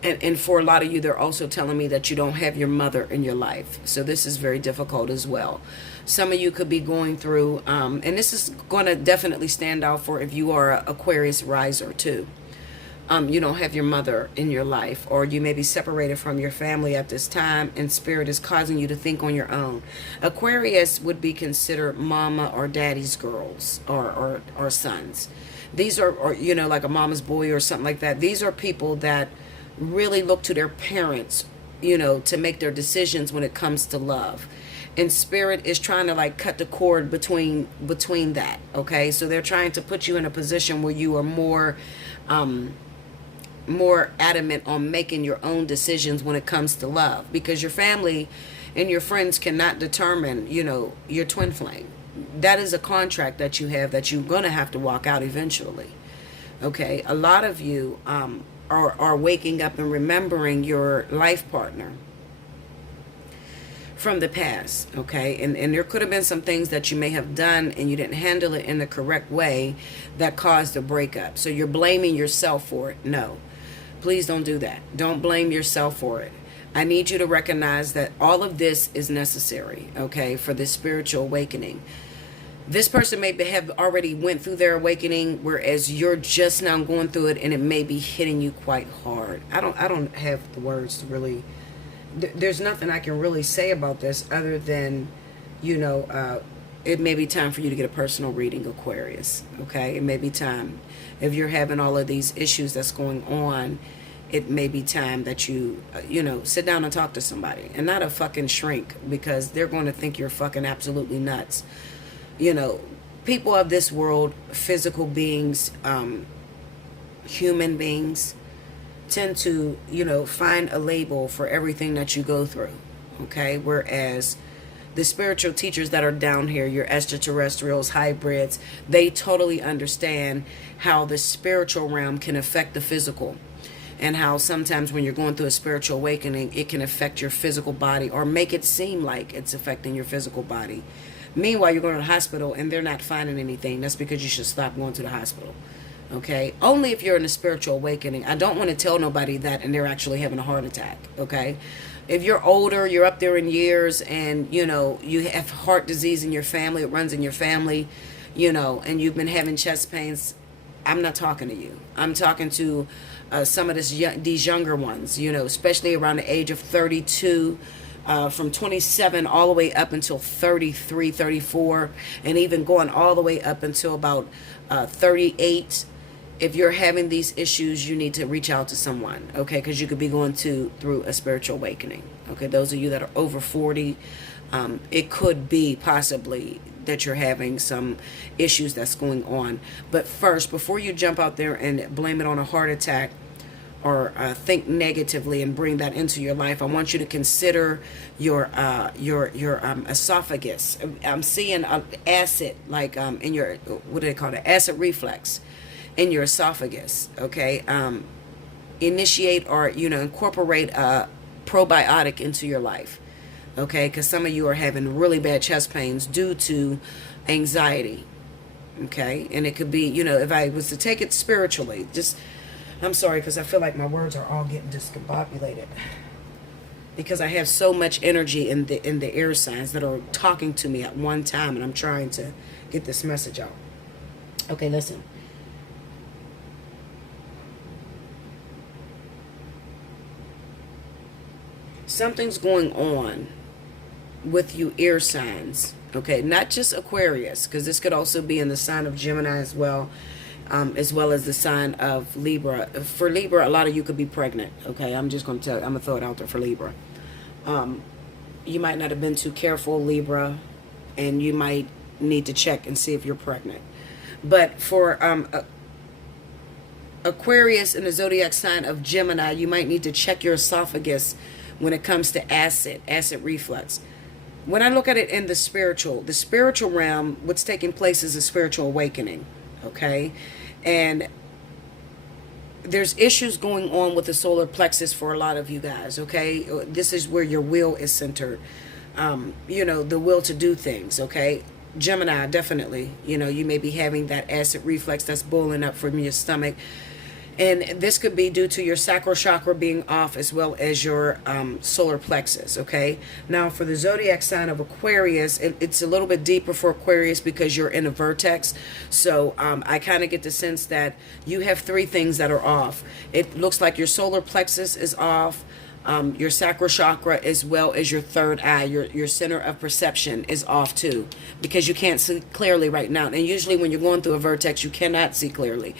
And for a lot of you, they're also telling me that you don't have your mother in your life. So this is very difficult as well. Some of you could be going through, and this is going to definitely stand out for if you are an Aquarius riser too. You don't have your mother in your life, or you may be separated from your family at this time, and spirit is causing you to think on your own. Aquarius would be considered mama or daddy's girls, or sons. These are, or, you know, like a mama's boy or something like that. These are people that really look to their parents, you know, to make their decisions when it comes to love. And spirit is trying to like cut the cord between that. Okay, so they're trying to put you in a position where you are more adamant on making your own decisions when it comes to love, because your family and your friends cannot determine, you know, your twin flame. That is a contract that you have that you're going to have to walk out eventually. Okay, a lot of you are waking up and remembering your life partner from the past. Okay, and there could have been some things that you may have done and you didn't handle it in the correct way that caused a breakup. So you're blaming yourself for it. No, please don't do that. Don't blame yourself for it. I need you to recognize that all of this is necessary, okay, for this spiritual awakening. This person may have already went through their awakening, whereas you're just now going through it, and it may be hitting you quite hard. I don't have the words to really. There's nothing I can really say about this other than, you know, it may be time for you to get a personal reading, Aquarius. Okay, it may be time. If you're having all of these issues that's going on, it may be time that you, you know, sit down and talk to somebody, and not a fucking shrink, because they're going to think you're fucking absolutely nuts. You know, people of this world, physical beings, human beings, tend to, you know, find a label for everything that you go through. Okay, whereas the spiritual teachers that are down here, your extraterrestrials, hybrids, they totally understand how the spiritual realm can affect the physical, and how sometimes when you're going through a spiritual awakening, it can affect your physical body, or make it seem like it's affecting your physical body. Meanwhile, you're going to the hospital and they're not finding anything. That's because you should stop going to the hospital. Okay, only if you're in a spiritual awakening. I don't want to tell nobody that and they're actually having a heart attack. Okay, if you're older, you're up there in years, and you know you have heart disease in your family, it runs in your family, you know, and you've been having chest pains, I'm not talking to you. I'm talking to some of these younger ones, you know, especially around the age of 32, from 27 all the way up until 33, 34, and even going all the way up until about 38. If you're having these issues, you need to reach out to someone, okay? Because you could be going through a spiritual awakening, okay? Those of you that are over 40, it could be possibly that you're having some issues that's going on. But first, before you jump out there and blame it on a heart attack, or think negatively and bring that into your life, I want you to consider your esophagus. I'm seeing acid, like in your, what do they call it, acid reflux in your esophagus. Okay, initiate or incorporate a probiotic into your life. Okay, because some of you are having really bad chest pains due to anxiety. Okay, and it could be, if I was to take it spiritually, I'm sorry, because I feel like my words are all getting discombobulated, because I have so much energy in the air signs that are talking to me at one time, and I'm trying to get this message out. Okay, listen. Something's going on with you air signs, okay? Not just Aquarius, because this could also be in the sign of Gemini as well as the sign of Libra. For Libra, a lot of you could be pregnant, okay? I'm just going to tell you, I'm going to throw it out there for Libra. You might not have been too careful, Libra, and you might need to check and see if you're pregnant. But for Aquarius in the zodiac sign of Gemini, you might need to check your esophagus when it comes to acid reflux. When I look at it in the spiritual realm, what's taking place is a spiritual awakening, okay? And there's issues going on with the solar plexus for a lot of you guys, okay? This is where your will is centered. The will to do things, okay? Gemini, definitely. You may be having that acid reflux that's boiling up from your stomach. And this could be due to your sacral chakra being off as well as your solar plexus, okay? Now, for the zodiac sign of Aquarius, it's a little bit deeper for Aquarius because you're in a vertex. So I kind of get the sense that you have three things that are off. It looks like your solar plexus is off. Your sacral chakra as well as your third eye, your center of perception is off too, because you can't see clearly right now. And usually when you're going through a vertex, you cannot see clearly.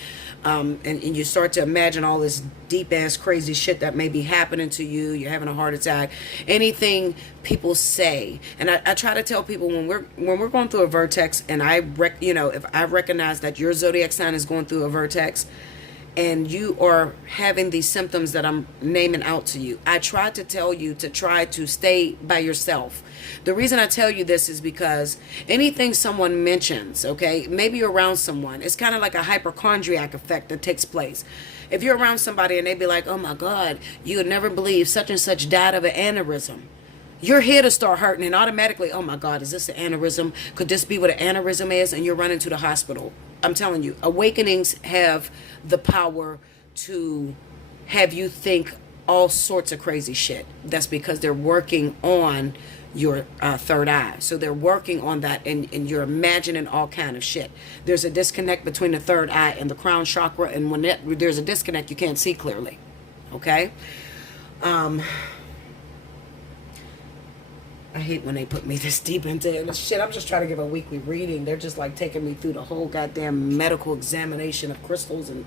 And you start to imagine all this deep ass crazy shit that may be happening to you. You're having a heart attack, anything people say. And I try to tell people when we're going through a vertex, and if I recognize that your zodiac sign is going through a vertex, and you are having these symptoms that I'm naming out to you, I try to tell you to try to stay by yourself. The reason I tell you this is because anything someone mentions, okay, maybe you're around someone, it's kind of like a hypochondriac effect that takes place. If you're around somebody and they be like, oh my God, you would never believe such and such died of an aneurysm. Your head will start hurting and automatically, oh my God, is this an aneurysm? Could this be what an aneurysm is? And you're running to the hospital. I'm telling you, awakenings have the power to have you think all sorts of crazy shit. That's because they're working on your third eye. So they're working on that, and you're imagining all kind of shit. There's a disconnect between the third eye and the crown chakra, and when there's a disconnect, you can't see clearly. Okay? I hate when they put me this deep into it. Shit, I'm just trying to give a weekly reading. They're just like taking me through the whole goddamn medical examination of crystals and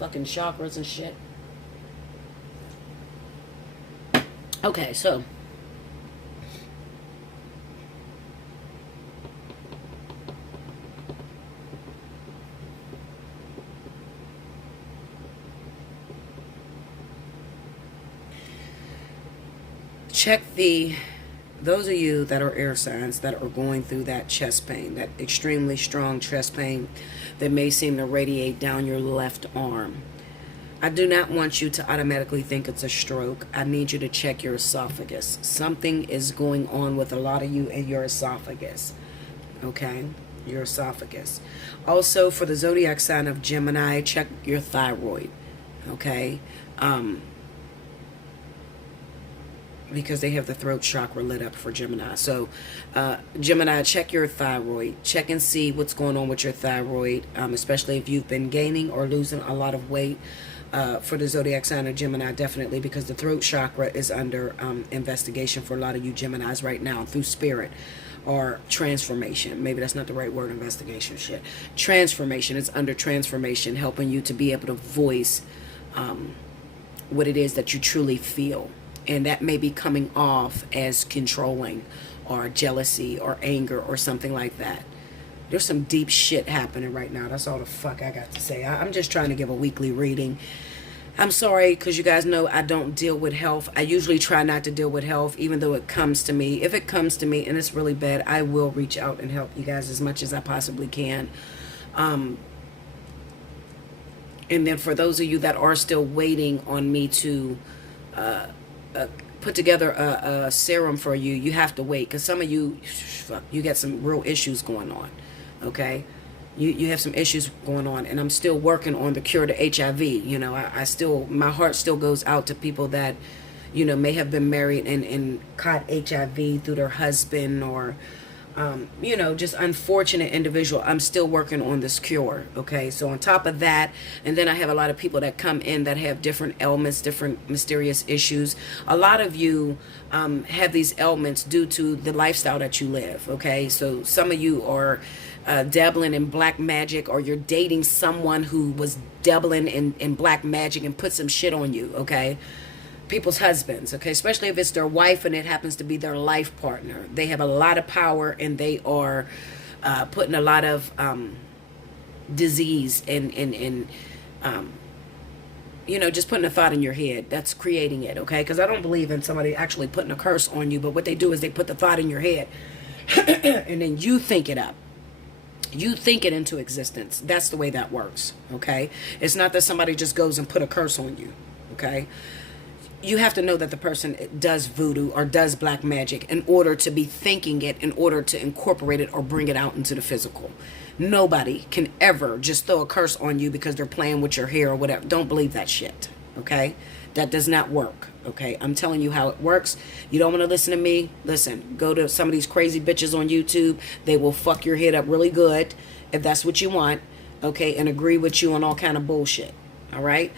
fucking chakras and shit. Okay, so check those of you that are air signs that are going through that chest pain, that extremely strong chest pain that may seem to radiate down your left arm. I do not want you to automatically think it's a stroke. I need you to check your esophagus. Something is going on with a lot of you in your esophagus. Okay? Your esophagus. Also, for the zodiac sign of Gemini, check your thyroid. Okay? Because they have the throat chakra lit up for Gemini. So, Gemini, check your thyroid. Check and see what's going on with your thyroid, especially if you've been gaining or losing a lot of weight. For the zodiac sign of Gemini, definitely, because the throat chakra is under investigation for a lot of you Geminis right now through spirit or transformation. Maybe that's not the right word, investigation, shit. Transformation is under transformation, helping you to be able to voice what it is that you truly feel. And that may be coming off as controlling or jealousy or anger or something like that. There's some deep shit happening right now. That's all the fuck I got to say. I'm just trying to give a weekly reading. I'm sorry, because you guys know I don't deal with health. I usually try not to deal with health, even though it comes to me. If it comes to me and it's really bad, I will reach out and help you guys as much as I possibly can. And then for those of you that are still waiting on me to put together a serum for you, you have to wait, because some of you, you got some real issues going on. Okay, you have some issues going on, and I'm still working on the cure to HIV. You know, I still, my heart still goes out to people that, you know, may have been married and caught HIV through their husband, or you know, just unfortunate individual. I'm still working on this cure. Okay, so on top of that, and then I have a lot of people that come in that have different ailments, different mysterious issues. A lot of you have these ailments due to the lifestyle that you live. Okay, so some of you are dabbling in black magic, or you're dating someone who was dabbling in black magic and put some shit on you. Okay, people's husbands, okay, especially if it's their wife and it happens to be their life partner. They have a lot of power, and they are putting a lot of disease and just putting a thought in your head. That's creating it, okay? Because I don't believe in somebody actually putting a curse on you, but what they do is they put the thought in your head and then you think it up. You think it into existence. That's the way that works, okay? It's not that somebody just goes and put a curse on you, okay? You have to know that the person does voodoo or does black magic in order to be thinking it, in order to incorporate it or bring it out into the physical. Nobody can ever just throw a curse on you because they're playing with your hair or whatever. Don't believe that shit, okay? That does not work, okay? I'm telling you how it works. You don't want to listen to me? Listen, go to some of these crazy bitches on YouTube. They will fuck your head up really good if that's what you want, okay? And agree with you on all kind of bullshit, all right?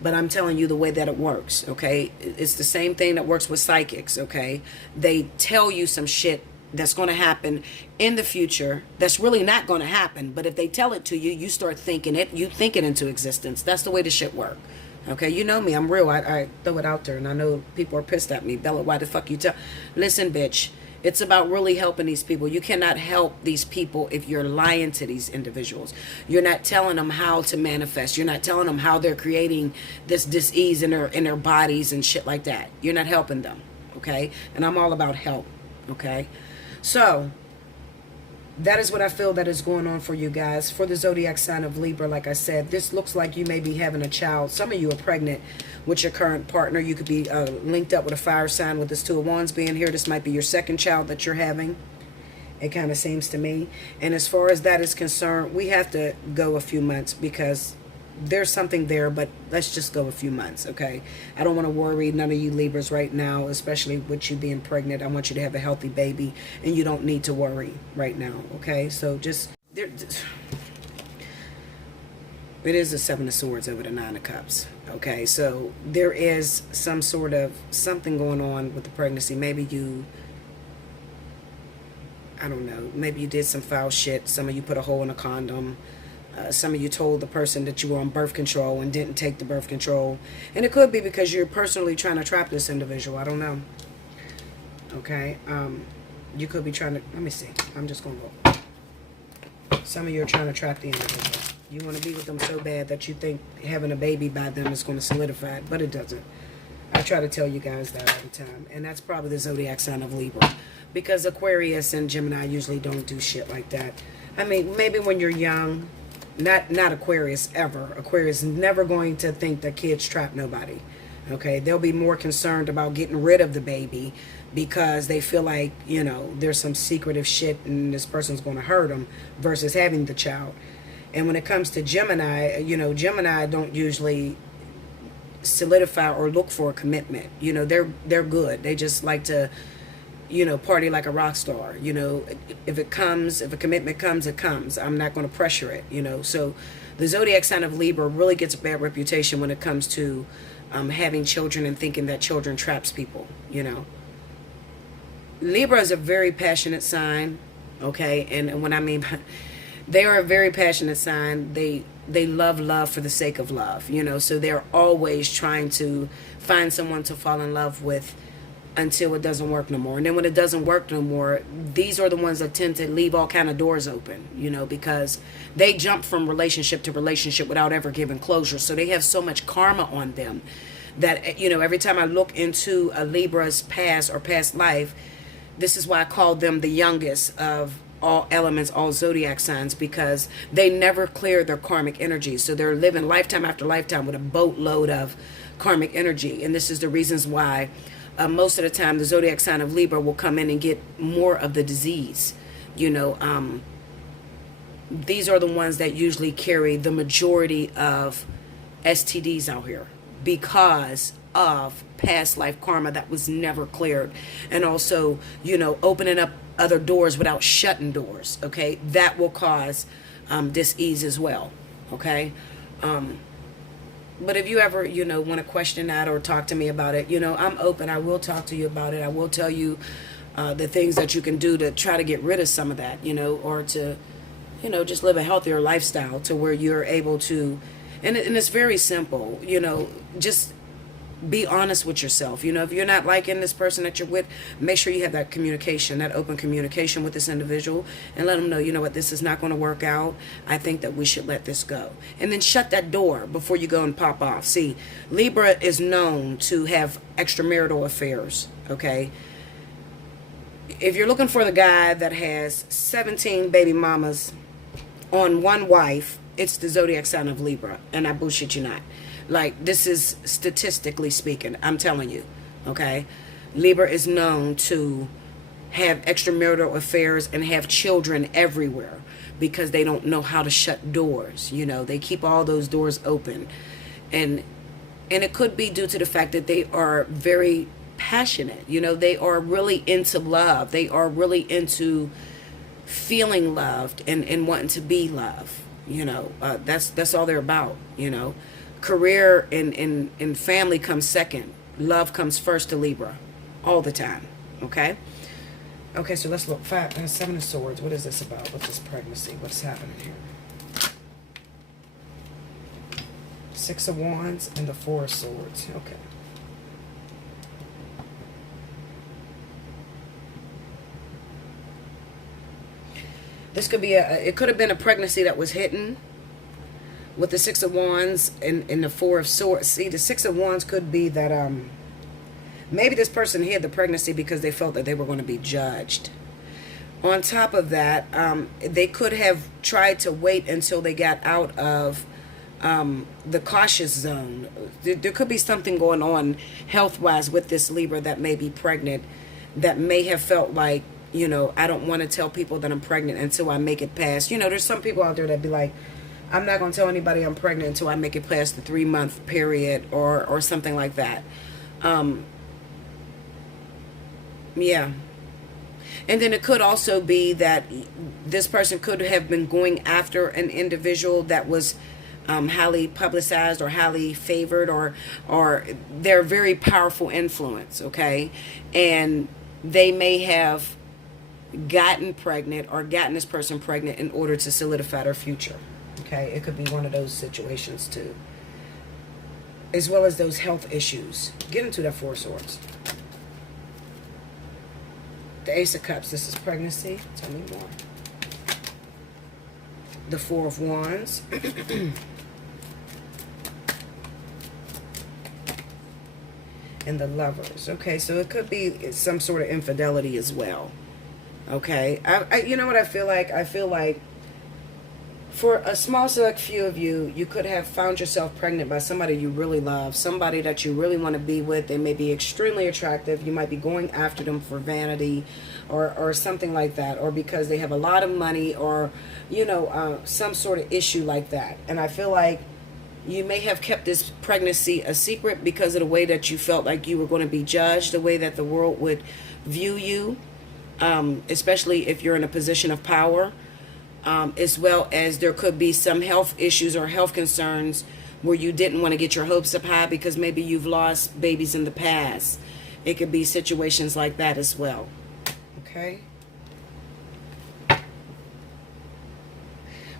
But I'm telling you the way that it works, okay? It's the same thing that works with psychics, okay? They tell you some shit that's going to happen in the future that's really not going to happen. But if they tell it to you, you start thinking it. You think it into existence. That's the way the shit work, okay? You know me. I'm real. I throw it out there. And I know people are pissed at me. Bella, why the fuck you tell? Listen, bitch. It's about really helping these people. You cannot help these people if you're lying to these individuals. You're not telling them how to manifest. You're not telling them how they're creating this disease in their bodies and shit like that. You're not helping them, okay? And I'm all about help, okay? So that is what I feel that is going on for you guys. For the zodiac sign of Libra, like I said, this looks like you may be having a child. Some of you are pregnant with your current partner. You could be linked up with a fire sign with this Two of Wands being here. This might be your second child that you're having. It kind of seems to me. And as far as that is concerned, we have to go a few months because there's something there, but let's just go a few months, okay? I don't want to worry none of you Libras right now, especially with you being pregnant. I want you to have a healthy baby, and you don't need to worry right now, okay? So just, it is the Seven of Swords over the Nine of Cups, okay? So there is some sort of something going on with the pregnancy. Maybe you, I don't know, maybe you did some foul shit. Some of you put a hole in a condom. Some of you told the person that you were on birth control and didn't take the birth control. And it could be because you're personally trying to trap this individual. I don't know. Okay. You could be trying to, let me see. I'm just going to go. Some of you are trying to trap the individual. You want to be with them so bad that you think having a baby by them is going to solidify it, but it doesn't. I try to tell you guys that all the time. And that's probably the zodiac sign of Libra. Because Aquarius and Gemini usually don't do shit like that. I mean, maybe when you're young, not Aquarius ever. Aquarius is never going to think that kids trap nobody. Okay, they'll be more concerned about getting rid of the baby because they feel like, you know, there's some secretive shit and this person's going to hurt them versus having the child. And when it comes to Gemini, you know, Gemini don't usually solidify or look for a commitment. You know, they're good. They just like to, you know, party like a rock star. You know, if it comes, if a commitment comes, it comes. I'm not going to pressure it, you know. So the zodiac sign of Libra really gets a bad reputation when it comes to having children and thinking that children traps people, you know. Libra is a very passionate sign, okay? And when I mean, they are a very passionate sign. They love for the sake of love, you know. So they're always trying to find someone to fall in love with until it doesn't work no more. And then when it doesn't work no more, these are the ones that tend to leave all kind of doors open, you know, because they jump from relationship to relationship without ever giving closure. So they have so much karma on them that, you know, every time I look into a Libra's past or past life, this is why I call them the youngest of all elements, all zodiac signs, because they never clear their karmic energy. So they're living lifetime after lifetime with a boatload of karmic energy. And this is the reasons why most of the time the zodiac sign of Libra will come in and get more of the disease. You know, these are the ones that usually carry the majority of STDs out here because of past life karma that was never cleared. And also, you know, opening up other doors without shutting doors, okay? That will cause dis-ease as well, okay? But if you ever, you know, want to question that or talk to me about it, you know, I'm open. I will talk to you about it. I will tell you the things that you can do to try to get rid of some of that, you know, or to, you know, just live a healthier lifestyle to where you're able to, and it's very simple, you know, just be honest with yourself. You know, if you're not liking this person that you're with, make sure you have that communication, that open communication with this individual, and let them know, you know what, this is not going to work out. I think that we should let this go. And then shut that door before you go and pop off. See, Libra is known to have extramarital affairs, okay? If you're looking for the guy that has 17 baby mamas on one wife, it's the zodiac sign of Libra, and I bullshit you not. Like, this is statistically speaking, I'm telling you, okay? Libra is known to have extramarital affairs and have children everywhere because they don't know how to shut doors. You know, they keep all those doors open. And it could be due to the fact that they are very passionate. You know, they are really into love. They are really into feeling loved and wanting to be loved. You know, that's all they're about, you know. Career and family comes second. Love comes first to Libra all the time. Okay? Okay, so let's look. Seven of Swords. What is this about? What's this pregnancy? What's happening here? Six of Wands and the Four of Swords. Okay. This could be it could have been a pregnancy that was hidden. With the Six of Wands and the Four of Swords. See, the Six of Wands could be that maybe this person hid the pregnancy because they felt that they were going to be judged. On top of that, they could have tried to wait until they got out of the cautious zone. There could be something going on health-wise with this Libra that may be pregnant, that may have felt like, you know, I don't want to tell people that I'm pregnant until I make it past. You know, there's some people out there that be like, I'm not going to tell anybody I'm pregnant until I make it past the 3-month period or something like that. Yeah. And then it could also be that this person could have been going after an individual that was highly publicized or highly favored, or they're very powerful influence, okay? And they may have gotten pregnant or gotten this person pregnant in order to solidify their future. Okay, it could be one of those situations too. As well as those health issues. Get into that Four of Swords. The Ace of Cups, this is pregnancy. Tell me more. The Four of Wands. And the Lovers. Okay, so it could be some sort of infidelity as well. Okay, you know what I feel like? I feel like for a small select few of you, you could have found yourself pregnant by somebody you really love, somebody that you really want to be with. They may be extremely attractive. You might be going after them for vanity or something like that, or because they have a lot of money, or, you know, some sort of issue like that. And I feel like you may have kept this pregnancy a secret because of the way that you felt like you were going to be judged, the way that the world would view you, especially if you're in a position of power. As well as there could be some health issues or health concerns where you didn't want to get your hopes up high because maybe you've lost babies in the past. It could be situations like that as well. Okay.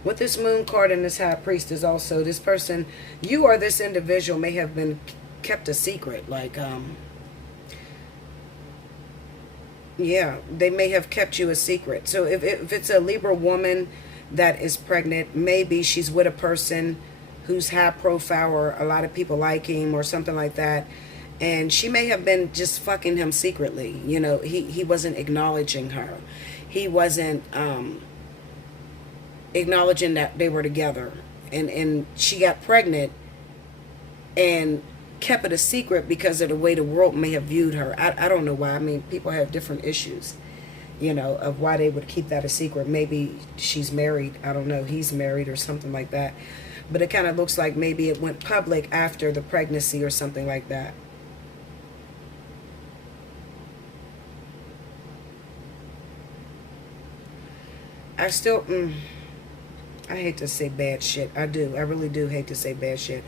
With this Moon card and this High Priestess also, this person, you or this individual may have been kept a secret. Like, yeah, they may have kept you a secret. So if it's a Libra woman that is pregnant, maybe she's with a person who's high profile or a lot of people like him or something like that. And she may have been just fucking him secretly. You know, he wasn't acknowledging her. He wasn't acknowledging that they were together. And she got pregnant and kept it a secret because of the way the world may have viewed her. I don't know why. I mean, people have different issues, you know, of why they would keep that a secret. Maybe she's married. I don't know. He's married or something like that. But it kind of looks like maybe it went public after the pregnancy or something like that. I still, I hate to say bad shit. I do. I really do hate to say bad shit.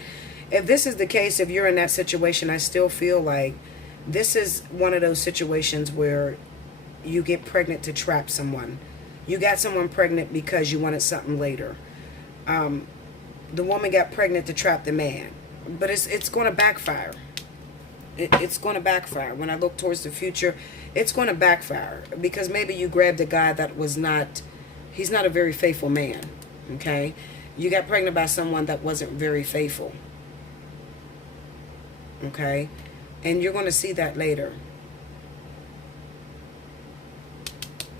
If this is the case, if you're in that situation, I still feel like this is one of those situations where you get pregnant to trap someone. You got someone pregnant because you wanted something later. The woman got pregnant to trap the man. But it's going to backfire. It's going to backfire. When I look towards the future, it's going to backfire. Because maybe you grabbed a guy that was not, he's not a very faithful man. Okay? You got pregnant by someone that wasn't very faithful. Okay? And you're going to see that later.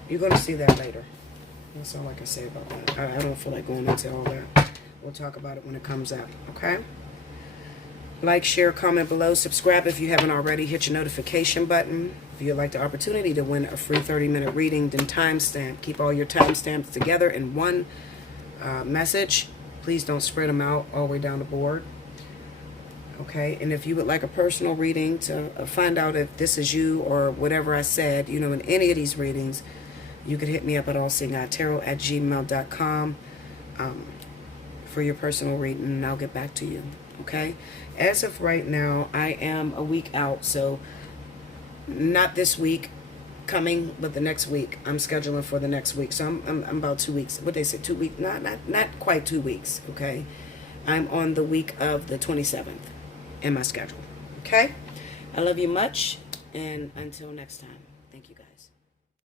You're going to see that later. That's all I can say about that. I don't feel like going into all that. We'll talk about it when it comes out. Okay? Like, share, comment below. Subscribe if you haven't already. Hit your notification button. If you'd like the opportunity to win a free 30-minute reading, then timestamp. Keep all your timestamps together in one message. Please don't spread them out all the way down the board. Okay? And if you would like a personal reading to find out if this is you or whatever I said, you know, in any of these readings, you can hit me up at allseeingeyetarot@gmail.com for your personal reading, and I'll get back to you. Okay? As of right now, I am a week out, so not this week coming, but the next week. I'm scheduling for the next week, so I'm about 2 weeks. What they say, 2 weeks? Not quite 2 weeks. Okay? I'm on the week of the 27th in my schedule. Okay? I love you much, and until next time.